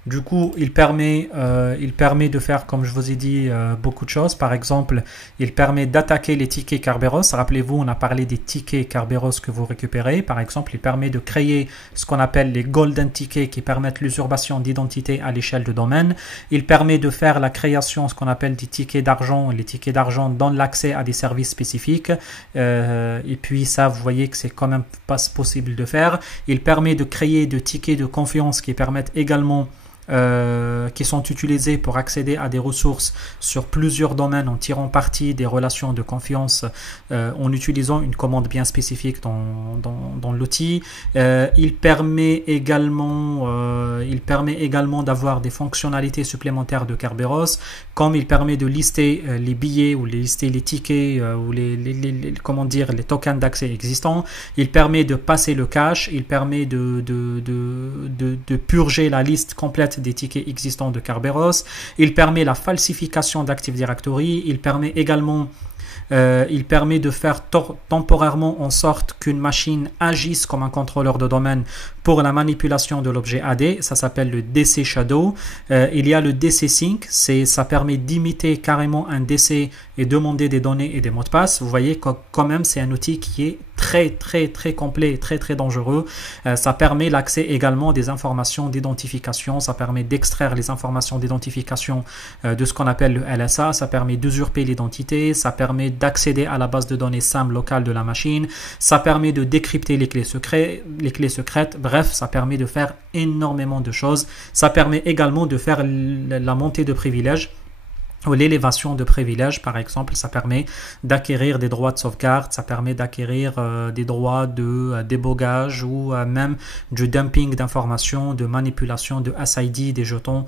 Du coup, il permet de faire, comme je vous ai dit, beaucoup de choses. Par exemple, il permet d'attaquer les tickets Kerberos. Rappelez-vous, on a parlé des tickets Kerberos que vous récupérez. Par exemple, il permet de créer ce qu'on appelle les golden tickets qui permettent l'usurpation d'identité à l'échelle de domaine. Il permet de faire la création, ce qu'on appelle des tickets d'argent. Les tickets d'argent donnent l'accès à des services spécifiques. Et puis ça, vous voyez que c'est quand même pas possible de faire. Il permet de créer des tickets de confiance qui permettent également qui sont utilisés pour accéder à des ressources sur plusieurs domaines en tirant parti des relations de confiance en utilisant une commande bien spécifique dans l'outil. Il permet également d'avoir des fonctionnalités supplémentaires de Kerberos, comme il permet de lister les billets ou lister les tickets ou les tokens d'accès existants. Il permet de passer le cache, il permet de purger la liste complète des tickets existants de Kerberos. Il permet la falsification d'Active Directory. Il permet également de faire temporairement en sorte qu'une machine agisse comme un contrôleur de domaine pour la manipulation de l'objet AD. Ça s'appelle le DC Shadow. Il y a le DC Sync. Ça permet d'imiter carrément un DC et demander des données et des mots de passe. Vous voyez que quand même c'est un outil qui est très complet et très dangereux. Ça permet l'accès également des informations d'identification. Ça permet d'extraire les informations d'identification de ce qu'on appelle le LSA. Ça permet d'usurper l'identité. Ça permet d'accéder à la base de données SAM locale de la machine. Ça permet de décrypter les clés secrètes. Bref, ça permet de faire énormément de choses. Ça permet également de faire la montée de privilèges ou l'élévation de privilèges. Par exemple, ça permet d'acquérir des droits de sauvegarde, ça permet d'acquérir des droits de débogage ou même du dumping d'informations, de manipulation de SID des jetons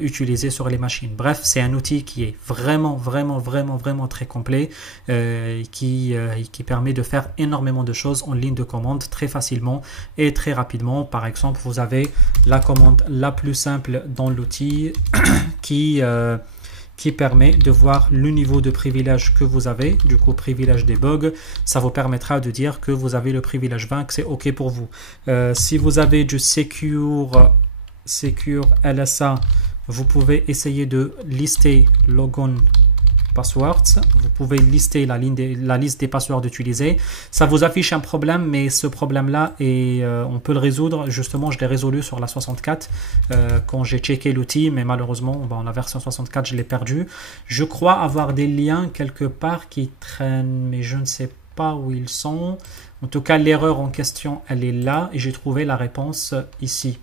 utilisés sur les machines. Bref, c'est un outil qui est vraiment très complet qui permet de faire énormément de choses en ligne de commande très facilement et très rapidement. Par exemple, vous avez la commande la plus simple dans l'outil qui permet de voir le niveau de privilège que vous avez. Du coup, privilège debug, ça vous permettra de dire que vous avez le privilège 20, que c'est OK pour vous. Si vous avez du secure LSA, vous pouvez essayer de lister logon passwords. Vous pouvez lister la liste des passwords utilisés. Ça vous affiche un problème, mais ce problème-là, on peut le résoudre. Justement, je l'ai résolu sur la 64 quand j'ai checké l'outil, mais malheureusement, la version 64, je l'ai perdu. Je crois avoir des liens quelque part qui traînent, mais je ne sais pas où ils sont. En tout cas, l'erreur en question, elle est là, et j'ai trouvé la réponse ici.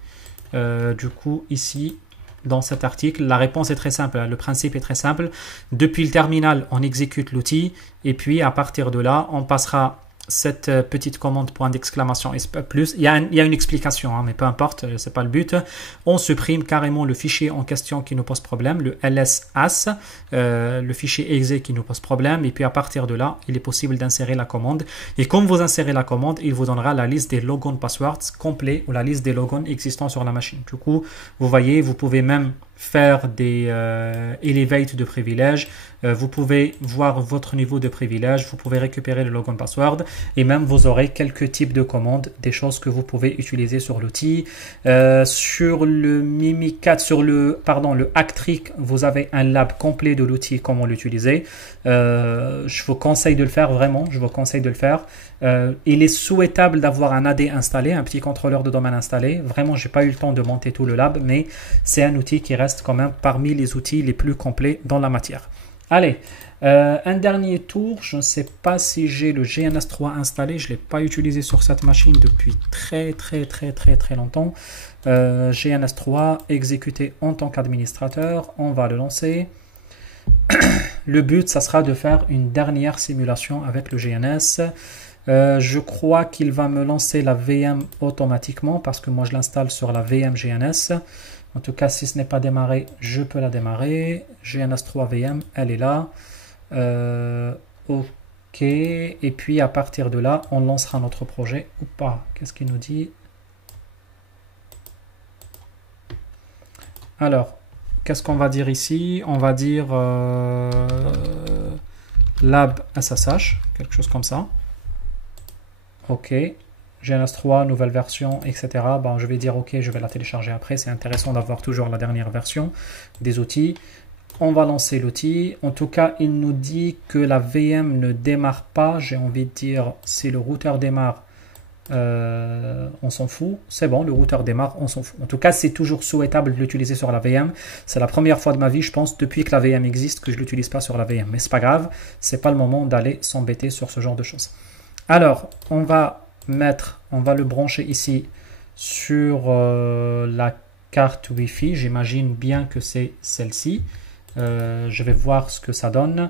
Du coup, ici, dans cet article, la réponse est très simple, le principe est très simple. Depuis le terminal, on exécute l'outil et puis à partir de là, on passera cette petite commande point d'exclamation plus. Il y a une explication, mais peu importe, c'est pas le but. On supprime carrément le fichier en question qui nous pose problème, le LSAS, le fichier exe qui nous pose problème, et puis à partir de là, il est possible d'insérer la commande. Et comme vous insérez la commande, il vous donnera la liste des logon passwords complets ou la liste des logons existants sur la machine. Du coup, vous voyez, vous pouvez même faire des elevate de privilèges, vous pouvez voir votre niveau de privilège, vous pouvez récupérer le logon password et même vous aurez quelques types de commandes, des choses que vous pouvez utiliser sur l'outil. Sur le Mimikat, le Hacktrick, vous avez un lab complet de l'outil, comment l'utiliser. Je vous conseille de le faire, vraiment, je vous conseille de le faire. Il est souhaitable d'avoir un AD installé, un petit contrôleur de domaine installé. Vraiment, j'ai pas eu le temps de monter tout le lab, mais c'est un outil qui reste quand même parmi les outils les plus complets dans la matière. Allez, un dernier tour. Je ne sais pas si j'ai le GNS3 installé. Je ne l'ai pas utilisé sur cette machine depuis très longtemps. GNS3 exécuté en tant qu'administrateur. On va le lancer. Le but, ça sera de faire une dernière simulation avec le GNS. Je crois qu'il va me lancer la VM automatiquement parce que moi je l'installe sur la VM GNS. En tout cas, si ce n'est pas démarré, je peux la démarrer. GNS3 VM, elle est là. OK. Et puis à partir de là, on lancera notre projet ou pas. Qu'est-ce qu'il nous dit? Alors, qu'est-ce qu'on va dire ici? On va dire lab SSH, quelque chose comme ça. OK. GNS3, nouvelle version, etc. Bon, je vais dire OK, je vais la télécharger après. C'est intéressant d'avoir toujours la dernière version des outils. On va lancer l'outil. En tout cas, il nous dit que la VM ne démarre pas. J'ai envie de dire, si le routeur démarre, on s'en fout. C'est bon, le routeur démarre, on s'en fout. En tout cas, c'est toujours souhaitable de l'utiliser sur la VM. C'est la première fois de ma vie, je pense, depuis que la VM existe, que je ne l'utilise pas sur la VM. Mais c'est pas grave, c'est pas le moment d'aller s'embêter sur ce genre de choses. Alors, on va le brancher ici sur la carte Wi-Fi. J'imagine bien que c'est celle-ci. Je vais voir ce que ça donne.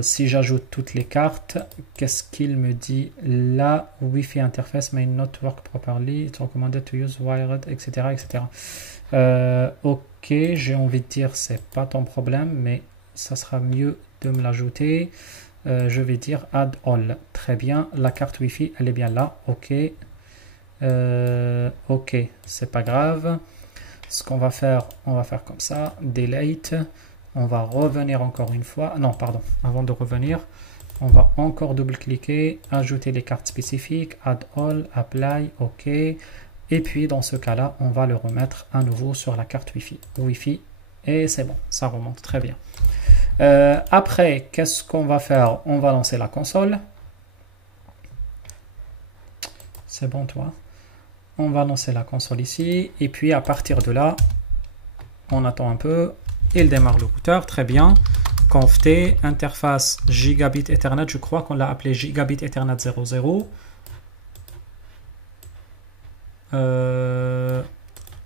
Si j'ajoute toutes les cartes, qu'est-ce qu'il me dit là? Wi-Fi interface may not work properly. It's recommended to use wired, etc. etc. Ok, j'ai envie de dire c'est pas ton problème, mais ça sera mieux de me l'ajouter. Je vais dire add all. Très bien, la carte Wi-Fi elle est bien là. Ok, ok, c'est pas grave. Ce qu'on va faire, on va faire comme ça, delete. On va revenir encore une fois. Non, pardon, avant de revenir, on va encore double-cliquer, ajouter les cartes spécifiques, add all, apply, ok. Et puis dans ce cas-là, on va le remettre à nouveau sur la carte Wi-Fi. Et c'est bon, ça remonte très bien. Après, qu'est-ce qu'on va faire? On va lancer la console. C'est bon, toi. On va lancer la console ici. Et puis à partir de là, on attend un peu. Il démarre le routeur, très bien. Conft, interface Gigabit Ethernet, je crois qu'on l'a appelé Gigabit Ethernet 00.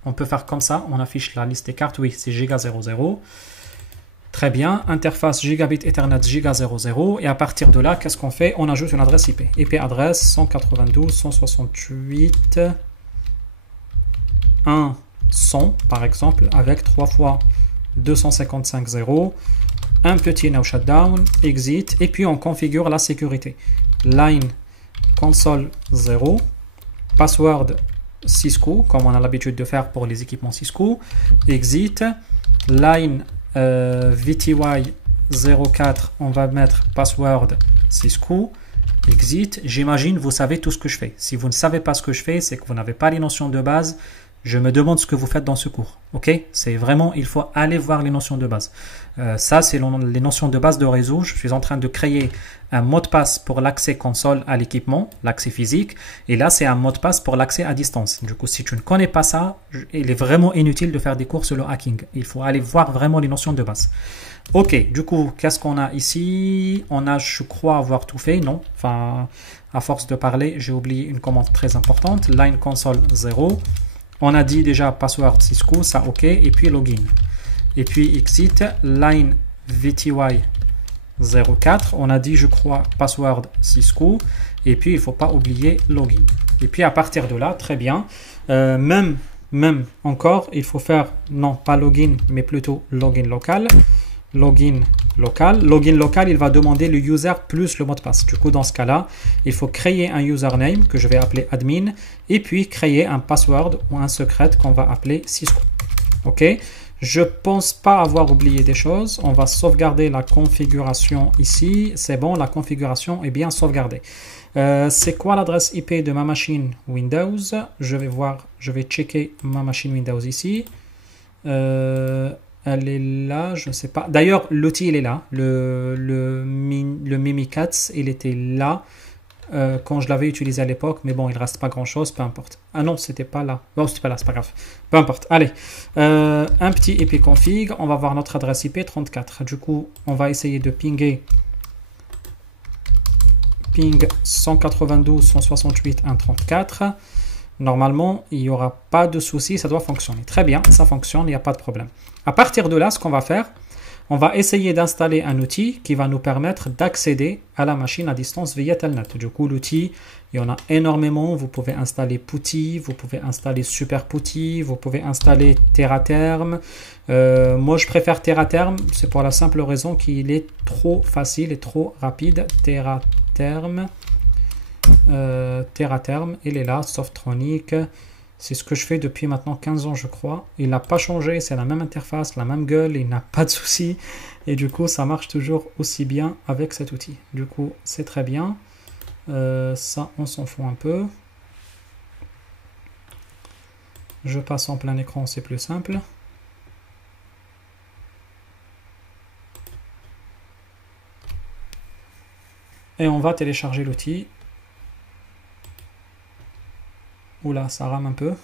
On peut faire comme ça, on affiche la liste des cartes, oui, c'est Giga 00. Très bien, interface Gigabit Ethernet Giga 00. Et à partir de là, qu'est-ce qu'on fait? On ajoute une adresse IP. IP adresse 192.168.1.100 par exemple, avec 3 fois 255.0, un petit no shutdown, exit, et puis on configure la sécurité. Line console 0, password Cisco, comme on a l'habitude de faire pour les équipements Cisco, exit, line VTY 04, on va mettre password Cisco, exit. J'imagine vous savez tout ce que je fais. Si vous ne savez pas ce que je fais, c'est que vous n'avez pas les notions de base. Je me demande ce que vous faites dans ce cours. Ok, c'est vraiment, il faut aller voir les notions de base. Ça, c'est les notions de base de réseau. Je suis en train de créer un mot de passe pour l'accès console à l'équipement, l'accès physique. Et là, c'est un mot de passe pour l'accès à distance. Du coup, si tu ne connais pas ça, il est vraiment inutile de faire des cours sur le hacking. Il faut aller voir vraiment les notions de base. Ok, du coup, qu'est-ce qu'on a ici? On a, je crois, avoir tout fait. Non, enfin, à force de parler, j'ai oublié une commande très importante. Line console 0. On a dit déjà password Cisco, ça ok, et puis login. Et puis exit, line VTY 04. On a dit, je crois, password Cisco. Et puis, il ne faut pas oublier login. Et puis, à partir de là, très bien. Même encore, il faut faire, non, pas login, mais plutôt login local. Login local. Login local, il va demander le user plus le mot de passe. Du coup, dans ce cas-là, il faut créer un username que je vais appeler admin et puis créer un password ou un secret qu'on va appeler Cisco. Ok. Je pense pas avoir oublié des choses. On va sauvegarder la configuration ici. C'est bon, la configuration est bien sauvegardée. C'est quoi l'adresse IP de ma machine Windows? Je vais voir, je vais checker ma machine Windows ici. Elle est là, je ne sais pas. D'ailleurs, l'outil, il est là. Le Mimikatz, il était là quand je l'avais utilisé à l'époque. Mais bon, il ne reste pas grand-chose, peu importe. Ah non, c'était pas là. Bon, c'était pas là, c'est pas grave. Peu importe. Allez, un petit ipconfig. On va voir notre adresse IP 34. Du coup, on va essayer de pinguer ping 192.168.1.34. Normalement, il n'y aura pas de souci, ça doit fonctionner. Très bien, ça fonctionne, il n'y a pas de problème. À partir de là, ce qu'on va faire, on va essayer d'installer un outil qui va nous permettre d'accéder à la machine à distance via Telnet. Du coup, l'outil, il y en a énormément. Vous pouvez installer Putty, vous pouvez installer Super Putty, vous pouvez installer Teraterm. Moi, je préfère Teraterm, c'est pour la simple raison qu'il est trop facile et trop rapide. Teraterm, il est là, Softronic, C'est ce que je fais depuis maintenant 15 ans, je crois. Il n'a pas changé, c'est la même interface, la même gueule, il n'a pas de soucis. Et du coup, ça marche toujours aussi bien avec cet outil. Du coup, c'est très bien. Ça, on s'en fout un peu. Je passe en plein écran, c'est plus simple. Et on va télécharger l'outil. Oula, ça rame un peu.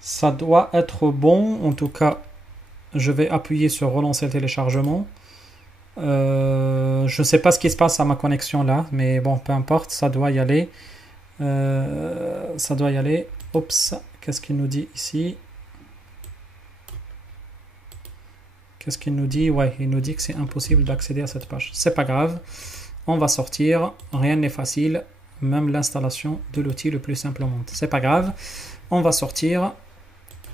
Ça doit être bon. En tout cas, je vais appuyer sur relancer le téléchargement. Je ne sais pas ce qui se passe à ma connexion là, mais bon, peu importe, ça doit y aller. Ça doit y aller. Oups, qu'est-ce qu'il nous dit ici? Qu'est-ce qu'il nous dit? Ouais, il nous dit que c'est impossible d'accéder à cette page. C'est pas grave. On va sortir. Rien n'est facile. Même l'installation de l'outil le plus simple au monde. C'est pas grave. On va sortir.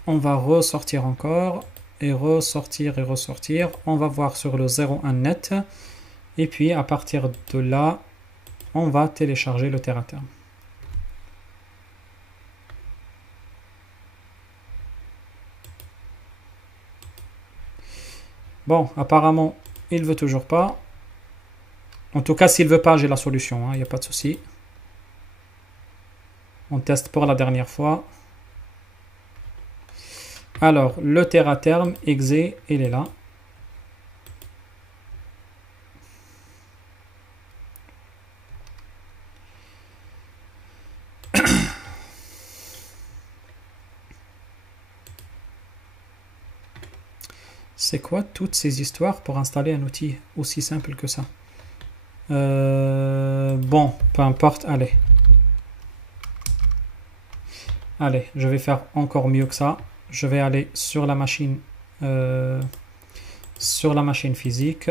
On va ressortir encore. Et ressortir et ressortir. On va voir sur le 01 net. Et puis à partir de là, on va télécharger le TerraTerm. Bon, apparemment, il ne veut toujours pas. En tout cas, s'il ne veut pas, j'ai la solution. Il n'y a pas de souci. On teste pour la dernière fois. Alors, le TerraTerm, exe, il est là. C'est quoi toutes ces histoires pour installer un outil aussi simple que ça? Bon, peu importe, allez. Allez, je vais faire encore mieux que ça. Je vais aller sur la machine physique.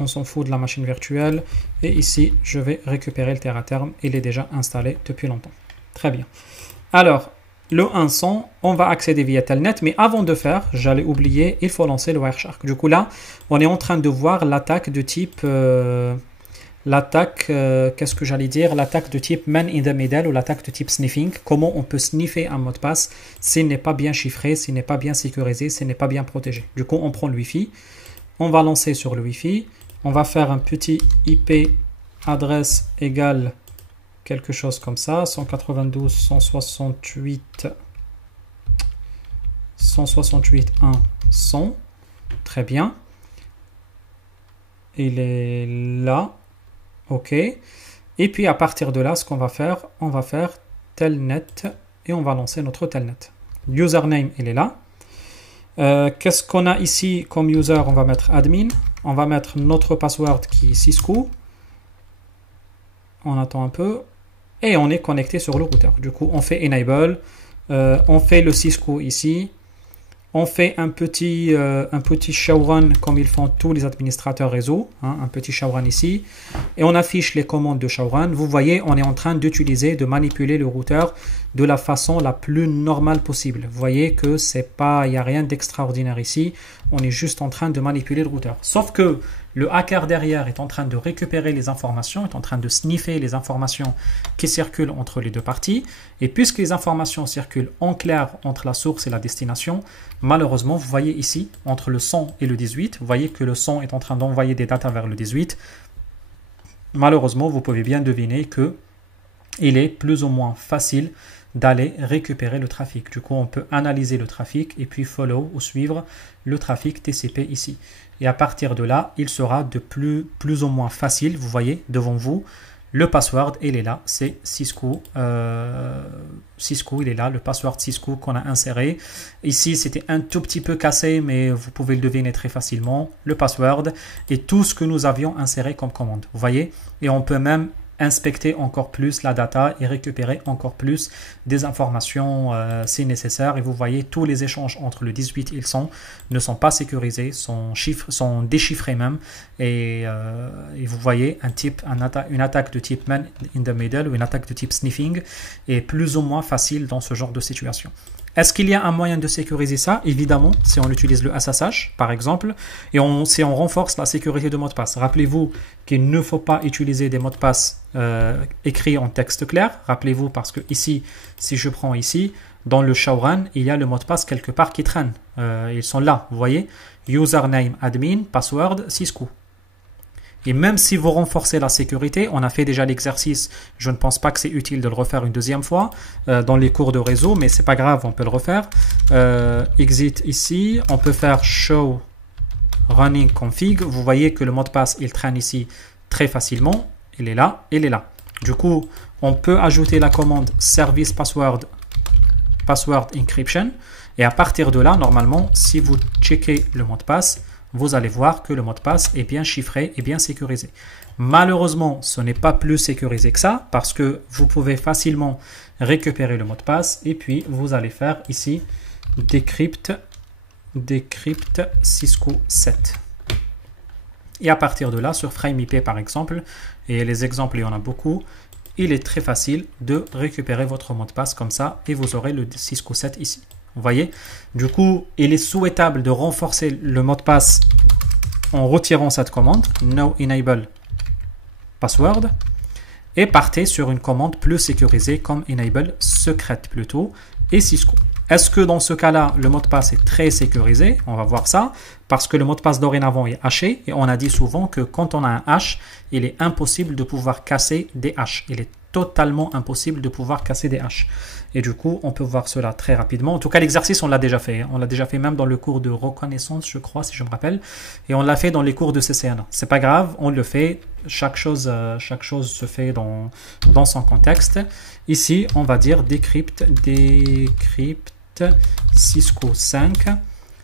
On s'en fout de la machine virtuelle. Et ici, je vais récupérer le TerraTerm. Il est déjà installé depuis longtemps. Très bien. Alors, le 100, on va accéder via Telnet. Mais avant de faire, j'allais oublier, il faut lancer le Wireshark. Du coup, là, on est en train de voir l'attaque de type... qu'est-ce que j'allais dire? L'attaque de type man in the middle ou l'attaque de type sniffing. Comment on peut sniffer un mot de passe s'il n'est pas bien chiffré, s'il n'est pas bien sécurisé, s'il n'est pas bien protégé. Du coup, on prend le Wi-Fi. On va lancer sur le Wi-Fi. On va faire un petit IP adresse égale quelque chose comme ça. 192.168.1.100. Très bien. Il est là. OK. Et puis à partir de là, ce qu'on va faire, on va faire telnet et on va lancer notre telnet. Username, il est là. Qu'est-ce qu'on a ici comme user? On va mettre admin. On va mettre notre password qui est Cisco. On attend un peu. Et on est connecté sur le routeur. Du coup, on fait enable. On fait le Cisco ici. On fait un petit showrun comme ils font tous les administrateurs réseau. Un petit showrun ici. Et on affiche les commandes de showrun. Vous voyez, on est en train d'utiliser, de manipuler le routeur de la façon la plus normale possible. Vous voyez que c'est pas, il n'y a rien d'extraordinaire ici. On est juste en train de manipuler le routeur. Sauf que le hacker derrière est en train de récupérer les informations, est en train de sniffer les informations qui circulent entre les deux parties. Et puisque les informations circulent en clair entre la source et la destination, malheureusement, vous voyez ici, entre le 100 et le 18, vous voyez que le 100 est en train d'envoyer des datas vers le 18. Malheureusement, vous pouvez bien deviner que il est plus ou moins facile d'aller récupérer le trafic. Du coup, on peut analyser le trafic et puis follow ou suivre le trafic TCP ici. Et à partir de là, il sera de plus ou moins facile. Vous voyez devant vous, le password, il est là, c'est Cisco. Cisco, il est là, le password Cisco qu'on a inséré. Ici, c'était un tout petit peu cassé, mais vous pouvez le deviner très facilement. Le password et tout ce que nous avions inséré comme commande. Vous voyez? Et on peut même inspecter encore plus la data et récupérer encore plus des informations si nécessaire. Et vous voyez, tous les échanges entre le 18 et le 100 ne sont pas sécurisés, sont déchiffrés même. Et vous voyez, une attaque de type man in the middle ou une attaque de type sniffing est plus ou moins facile dans ce genre de situation. Est-ce qu'il y a un moyen de sécuriser ça? Évidemment, si on utilise le SSH, par exemple, et si on renforce la sécurité de mot de passe. Rappelez-vous qu'il ne faut pas utiliser des mots de passe écrits en texte clair. Rappelez-vous parce que ici, si je prends ici, dans le Showrun, il y a le mot de passe quelque part qui traîne. Ils sont là, vous voyez. Username, admin, password, Cisco. Et même si vous renforcez la sécurité, on a fait déjà l'exercice, je ne pense pas que c'est utile de le refaire une deuxième fois dans les cours de réseau, mais c'est pas grave, on peut le refaire. Exit ici, on peut faire show running config. Vous voyez que le mot de passe, il traîne ici très facilement. Il est là, il est là. Du coup, on peut ajouter la commande service password encryption. Et à partir de là, normalement, si vous checkez le mot de passe, vous allez voir que le mot de passe est bien chiffré et bien sécurisé. Malheureusement, ce n'est pas plus sécurisé que ça parce que vous pouvez facilement récupérer le mot de passe et puis vous allez faire ici decrypt Cisco 7. Et à partir de là, sur FrameIP par exemple, et les exemples, il y en a beaucoup, il est très facile de récupérer votre mot de passe comme ça et vous aurez le Cisco 7 ici. Vous voyez? Du coup, il est souhaitable de renforcer le mot de passe en retirant cette commande, no enable password, et partez sur une commande plus sécurisée comme enable secret plutôt et Cisco. Est-ce que dans ce cas-là, le mot de passe est très sécurisé? On va voir ça, parce que le mot de passe dorénavant est haché, et on a dit souvent que quand on a un hash, il est impossible de pouvoir casser des hashes. Il est totalement impossible de pouvoir casser des hashes. Et du coup, on peut voir cela très rapidement. En tout cas, l'exercice, on l'a déjà fait. On l'a déjà fait même dans le cours de reconnaissance, je crois, si je me rappelle. Et on l'a fait dans les cours de CCNA. C'est pas grave, on le fait. Chaque chose se fait dans son contexte. Ici, on va dire decrypt Cisco 5.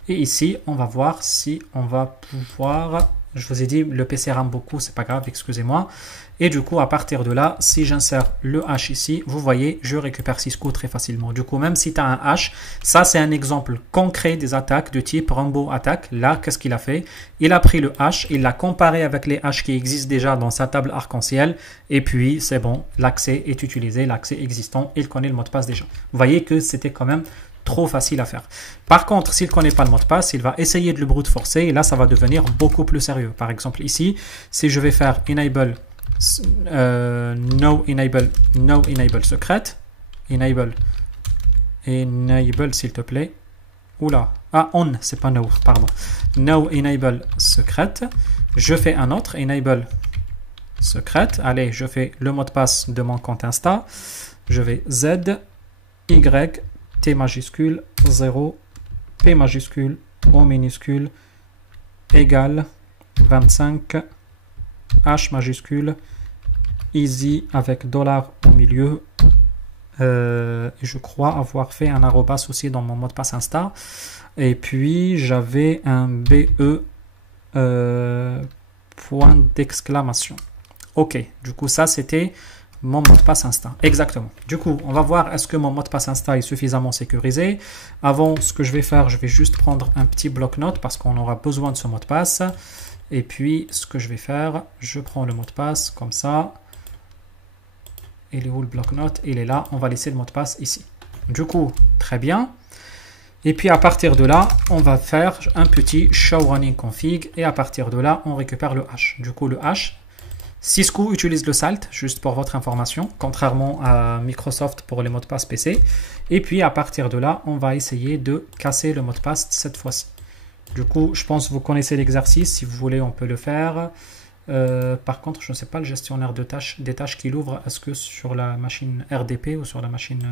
Et ici, on va voir si on va pouvoir... Je vous ai dit, le PC rame beaucoup, c'est pas grave, excusez-moi. Et du coup, à partir de là, si j'insère le hash ici, vous voyez, je récupère Cisco très facilement. Du coup, même si tu as un hash, ça c'est un exemple concret des attaques de type Rambo attaque. Là, qu'est-ce qu'il a fait? Il a pris le hash, il l'a comparé avec les hashes qui existent déjà dans sa table arc-en-ciel. Et puis, c'est bon, l'accès est utilisé, l'accès existant, il connaît le mot de passe déjà. Vous voyez que c'était quand même trop facile à faire. Par contre, s'il ne connaît pas le mot de passe, il va essayer de le brute forcer et là, ça va devenir beaucoup plus sérieux. Par exemple, ici, si je vais faire enable no enable secret, enable s'il te plaît. Oula, on, c'est pas no, pardon. No enable secret. Je fais un autre enable secret. Allez, je fais le mot de passe de mon compte Insta. Je vais Z, Y, T majuscule, 0, P majuscule, O minuscule, égale 25, H majuscule, easy avec dollar au milieu. Je crois avoir fait un arrobas aussi dans mon mot de passe Insta. Et puis j'avais un BE point d'exclamation. Ok, du coup ça c'était mon mot de passe Insta. Exactement. Du coup, on va voir est-ce que mon mot de passe Insta est suffisamment sécurisé. Avant, ce que je vais faire, je vais juste prendre un petit bloc-notes parce qu'on aura besoin de ce mot de passe. Et puis, ce que je vais faire, je prends le mot de passe comme ça. Il est où le bloc-notes? Il est là. On va laisser le mot de passe ici. Du coup, très bien. Et puis, à partir de là, on va faire un petit show running config. Et à partir de là, on récupère le hash. Du coup, le hash, Cisco utilise le SALT, juste pour votre information, contrairement à Microsoft pour les mots de passe PC. Et puis, à partir de là, on va essayer de casser le mot de passe cette fois-ci. Du coup, je pense que vous connaissez l'exercice. Si vous voulez, on peut le faire. Par contre, je ne sais pas le gestionnaire de tâches, des tâches qu'il ouvre. Est-ce que sur la machine RDP ou sur la machine...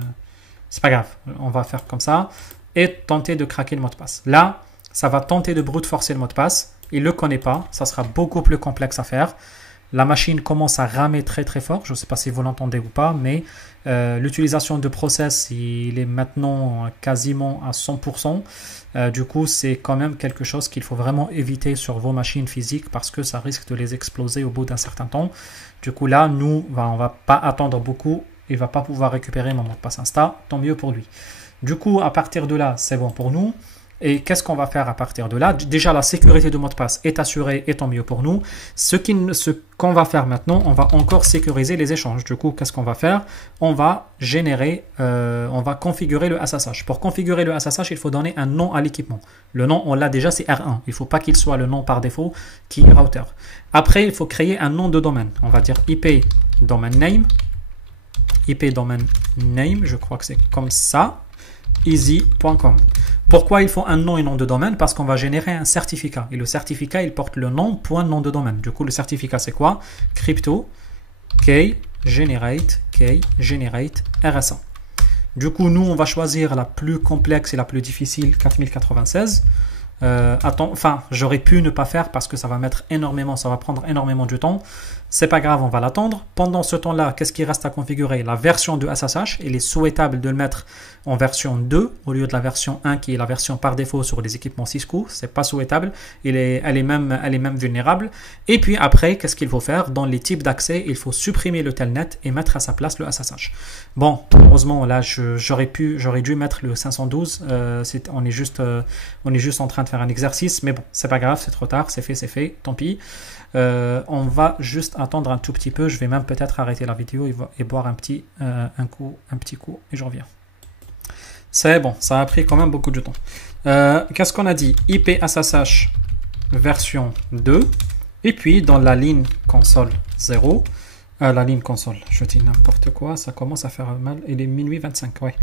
C'est pas grave, on va faire comme ça. Et tenter de craquer le mot de passe. Là, ça va tenter de brute forcer le mot de passe. Il ne le connaît pas. Ça sera beaucoup plus complexe à faire. La machine commence à ramer très très fort. Je ne sais pas si vous l'entendez ou pas, mais l'utilisation de process, il est maintenant quasiment à 100%. Du coup, c'est quand même quelque chose qu'il faut vraiment éviter sur vos machines physiques parce que ça risque de les exploser au bout d'un certain temps. Du coup, là, nous, on ne va pas attendre beaucoup. Il ne va pas pouvoir récupérer mon mot de passe Insta. Tant mieux pour lui. Du coup, à partir de là, c'est bon pour nous. Et qu'est-ce qu'on va faire à partir de là? Déjà, la sécurité du mot de passe est assurée et tant mieux pour nous. Ce qu'on va faire maintenant, on va encore sécuriser les échanges. Du coup, qu'est-ce qu'on va faire? On va on va configurer le SSH. Pour configurer le SSH, il faut donner un nom à l'équipement. Le nom, on l'a déjà, c'est R1. Il ne faut pas qu'il soit le nom par défaut qui est router. Après, il faut créer un nom de domaine. On va dire IP domain name. IP domain name, je crois que c'est comme ça. Easy.com. Pourquoi il faut un nom et nom de domaine? Parce qu'on va générer un certificat. Et le certificat, il porte le nom, point nom de domaine. Du coup, le certificat, c'est quoi? Crypto, generate RSA. Du coup, nous, on va choisir la plus complexe et la plus difficile, 4096. J'aurais pu ne pas faire parce que ça va prendre énormément de temps. C'est pas grave, on va l'attendre. Pendant ce temps-là, qu'est-ce qui reste à configurer? La version de SSH. Il est souhaitable de le mettre en version 2 au lieu de la version 1 qui est la version par défaut sur les équipements Cisco. C'est pas souhaitable. Elle est même vulnérable. Et puis après, qu'est-ce qu'il faut faire? Dans les types d'accès, il faut supprimer le telnet et mettre à sa place le SSH. Bon, heureusement, là, j'aurais dû mettre le 512. On est juste en train de faire un exercice, mais bon, c'est pas grave, c'est trop tard, c'est fait, tant pis. On va juste attendre un tout petit peu. Je vais même peut-être arrêter la vidéo et boire un petit coup et je reviens. C'est bon, ça a pris quand même beaucoup de temps. Qu'est-ce qu'on a dit? IP SSH version 2 et puis dans la ligne console 0, la ligne console, je dis n'importe quoi, ça commence à faire mal, il est minuit 25, ouais.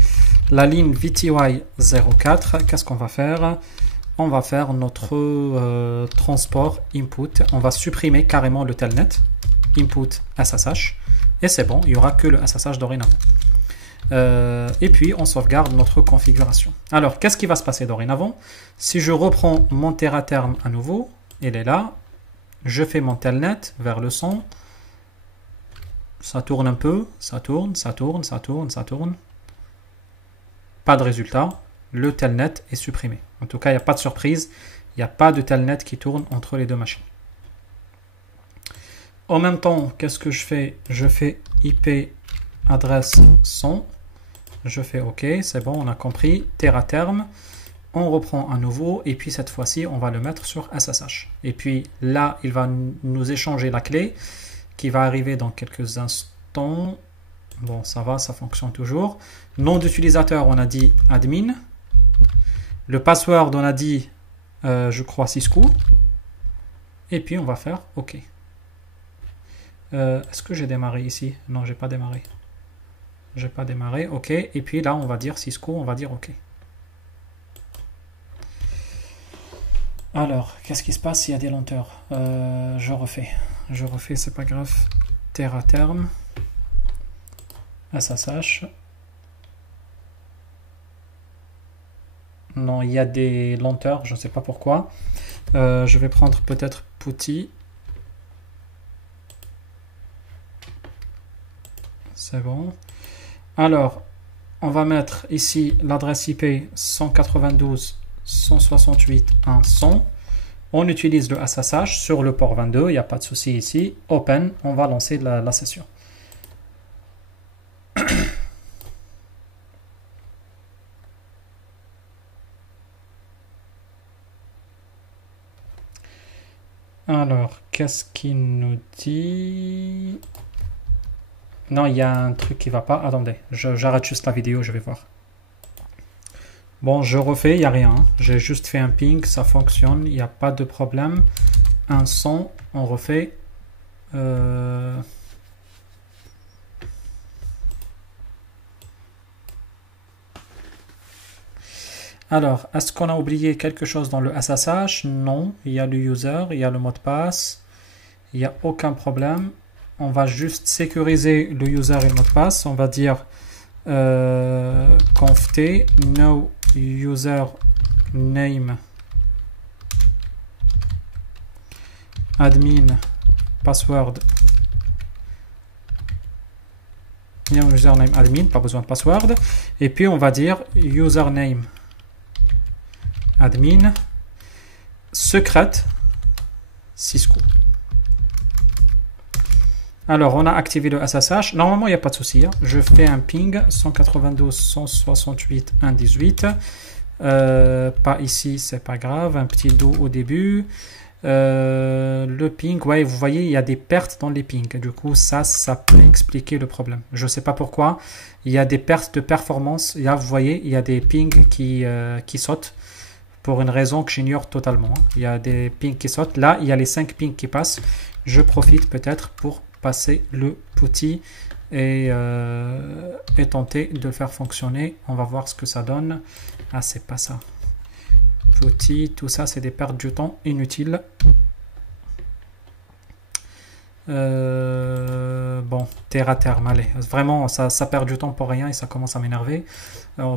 La ligne VTY 04, qu'est-ce qu'on va faire? On va faire notre transport input. On va supprimer carrément le telnet input SSH et c'est bon, il n'y aura que le SSH dorénavant. Et puis on sauvegarde notre configuration. Alors qu'est-ce qui va se passer dorénavant? Si je reprends mon terre à terme à nouveau, il est là, je fais mon telnet vers le 100, ça tourne un peu, ça tourne, pas de résultat. Le telnet est supprimé. En tout cas, il n'y a pas de surprise. Il n'y a pas de telnet qui tourne entre les deux machines. En même temps, qu'est-ce que je fais? Je fais IP adresse 100. Je fais OK, c'est bon, on a compris. Terre à terme. On reprend à nouveau. Et puis cette fois-ci, on va le mettre sur SSH. Et puis là, il va nous échanger la clé qui va arriver dans quelques instants. Bon, ça va, ça fonctionne toujours. Nom d'utilisateur, on a dit admin. Le password, on a dit, je crois, Cisco. Et puis, on va faire OK. Est-ce que j'ai démarré ici? Non, j'ai pas démarré. J'ai pas démarré. OK. Et puis là, on va dire Cisco, on va dire OK. Alors, qu'est-ce qui se passe s'il y a des lenteurs? Je refais. C'est pas grave. Terre à terme. SSH. Non, il y a des lenteurs, je ne sais pas pourquoi. Je vais prendre peut-être PuTTY. C'est bon. Alors, on va mettre ici l'adresse IP 192.168.1.100. On utilise le SSH sur le port 22, il n'y a pas de souci ici. Open, on va lancer la session. Alors, qu'est-ce qu'il nous dit? Non, il y a un truc qui va pas. Attendez, j'arrête juste la vidéo, je vais voir. Bon, je refais, il n'y a rien. J'ai juste fait un ping, ça fonctionne, il n'y a pas de problème. Un son, on refait. Alors, est-ce qu'on a oublié quelque chose dans le SSH? Non, il y a le user, il y a le mot de passe, il n'y a aucun problème. On va juste sécuriser le user et le mot de passe. On va dire conft no user name admin password. Il y a un username admin, pas besoin de password. Et puis on va dire username admin secrète Cisco. Alors, on a activé le SSH. Normalement, il n'y a pas de souci. Hein. Je fais un ping 192.168.1.18. Pas ici, c'est pas grave. Un petit do au début. Le ping, ouais, vous voyez, il y a des pertes dans les pings. Du coup, ça peut expliquer le problème. Je ne sais pas pourquoi. Il y a des pertes de performance. Là, vous voyez, il y a des pings qui sautent pour une raison que j'ignore totalement. Il y a des pings qui sautent. Là, il y a les 5 pings qui passent. Je profite peut-être pour passer le petit et tenter de le faire fonctionner. On va voir ce que ça donne. Ah, c'est pas ça. Petit, tout ça, c'est des pertes de temps inutiles. Bon, terre à terme, allez. Vraiment, ça perd du temps pour rien et ça commence à m'énerver.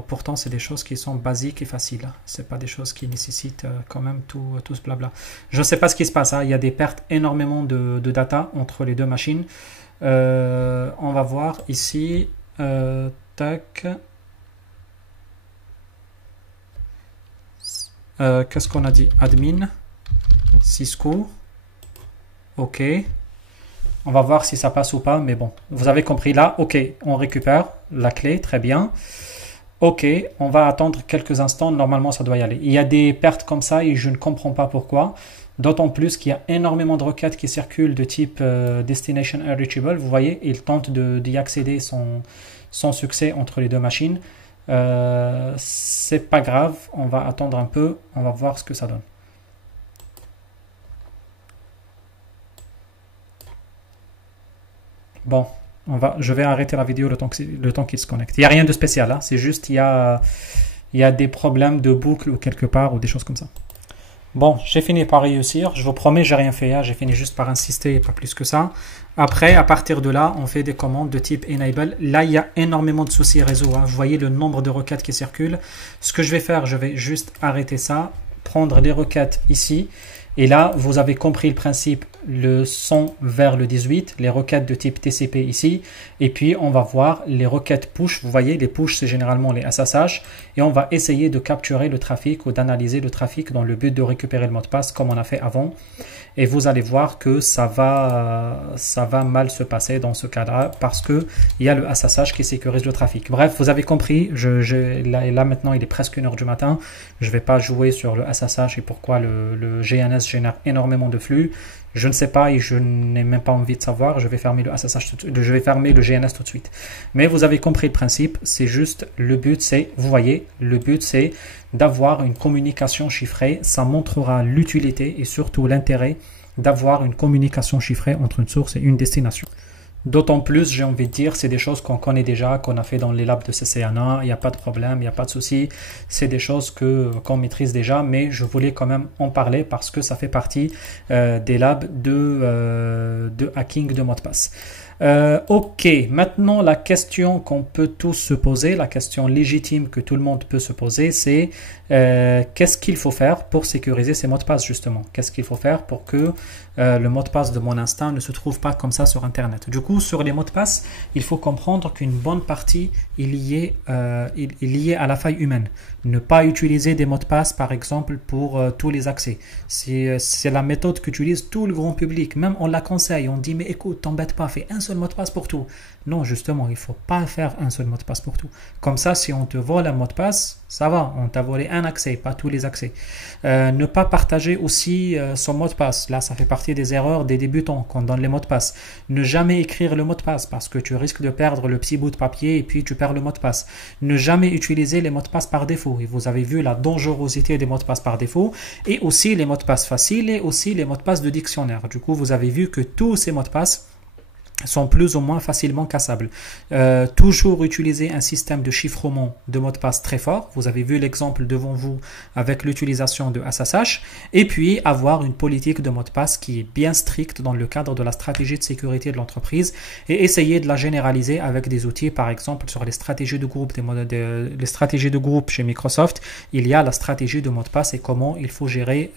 Pourtant, c'est des choses qui sont basiques et faciles. C'est pas des choses qui nécessitent quand même tout ce blabla. Je ne sais pas ce qui se passe. Hein. Il y a des pertes énormément de data entre les deux machines. On va voir ici. Tac. Qu'est-ce qu'on a dit? Admin. Cisco. Ok. On va voir si ça passe ou pas, mais bon, vous avez compris là. Ok, on récupère la clé, très bien. Ok, on va attendre quelques instants, normalement ça doit y aller. Il y a des pertes comme ça et je ne comprends pas pourquoi. D'autant plus qu'il y a énormément de requêtes qui circulent de type Destination Unreachable. Vous voyez, il tente d'y accéder sans succès entre les deux machines. C'est pas grave, on va attendre un peu, on va voir ce que ça donne. Bon, je vais arrêter la vidéo le temps qu'il se connecte. Il n'y a rien de spécial, hein, c'est juste il y a des problèmes de boucle ou quelque part ou des choses comme ça. Bon, j'ai fini par réussir. Je vous promets, j'ai rien fait. Hein. J'ai fini juste par insister et pas plus que ça. Après, à partir de là, on fait des commandes de type enable. Là, il y a énormément de soucis réseau. Hein. Vous voyez le nombre de requêtes qui circulent. Ce que je vais faire, je vais juste arrêter ça, prendre les requêtes ici. Et là, vous avez compris le principe, le 100 vers le 18, les requêtes de type TCP ici. Et puis, on va voir les requêtes push. Vous voyez, les push, c'est généralement les SSH. Et on va essayer de capturer le trafic ou d'analyser le trafic dans le but de récupérer le mot de passe comme on a fait avant. Et vous allez voir que ça va mal se passer dans ce cas-là parce qu'il y a le SSH qui sécurise le trafic. Bref, vous avez compris. Là, maintenant, il est presque 1h du matin. Je ne vais pas jouer sur le SSH et pourquoi le GNS génère énormément de flux. Je ne sais pas et je n'ai même pas envie de savoir. Je vais fermer le SSH, je vais fermer le GNS tout de suite. Mais vous avez compris le principe. C'est juste le but, c'est, vous voyez, le but c'est d'avoir une communication chiffrée. Ça montrera l'utilité et surtout l'intérêt d'avoir une communication chiffrée entre une source et une destination. D'autant plus, j'ai envie de dire, c'est des choses qu'on connaît déjà, qu'on a fait dans les labs de CCNA, il n'y a pas de problème, il n'y a pas de souci. C'est des choses qu'on maîtrise déjà, mais je voulais quand même en parler parce que ça fait partie des labs de hacking de mot de passe. Ok, maintenant la question qu'on peut tous se poser, la question légitime que tout le monde peut se poser, c'est qu'est-ce qu'il faut faire pour sécuriser ces mots de passe justement? Qu'est-ce qu'il faut faire pour que le mot de passe de mon instinct ne se trouve pas comme ça sur Internet? Du coup, sur les mots de passe, il faut comprendre qu'une bonne partie est liée à la faille humaine. Ne pas utiliser des mots de passe, par exemple, pour tous les accès. C'est la méthode qu'utilise tout le grand public. Même on la conseille, on dit mais écoute, t'embête pas, fais un seul mot de passe pour tout. Non, justement, il ne faut pas faire un seul mot de passe pour tout. Comme ça, si on te vole un mot de passe, ça va, on t'a volé un accès, pas tous les accès. Ne pas partager aussi son mot de passe. Là, ça fait partie des erreurs des débutants qu'on donne les mots de passe. Ne jamais écrire le mot de passe parce que tu risques de perdre le petit bout de papier et puis tu perds le mot de passe. Ne jamais utiliser les mots de passe par défaut. Et vous avez vu la dangerosité des mots de passe par défaut et aussi les mots de passe faciles et aussi les mots de passe de dictionnaire. Du coup, vous avez vu que tous ces mots de passe sont plus ou moins facilement cassables. Toujours utiliser un système de chiffrement de mot de passe très fort. Vous avez vu l'exemple devant vous avec l'utilisation de SSH. Et puis avoir une politique de mot de passe qui est bien stricte dans le cadre de la stratégie de sécurité de l'entreprise et essayer de la généraliser avec des outils. Par exemple, sur les stratégies de groupe, les stratégies de groupe chez Microsoft, il y a la stratégie de mot de passe et comment il faut gérer,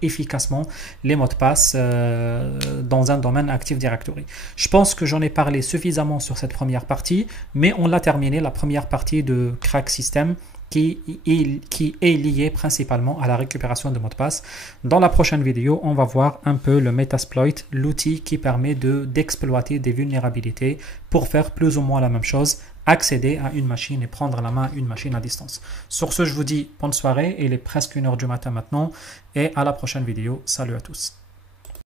efficacement les mots de passe dans un domaine actif Active Directory. Je pense que j'en ai parlé suffisamment sur cette première partie, mais on l'a terminé, la première partie de Crack System qui est liée principalement à la récupération de mots de passe. Dans la prochaine vidéo, on va voir un peu le Metasploit, l'outil qui permet d'exploiter des vulnérabilités pour faire plus ou moins la même chose accéder à une machine et prendre la main une machine à distance. Sur ce, je vous dis bonne soirée, il est presque 1 h du matin maintenant et à la prochaine vidéo. Salut à tous.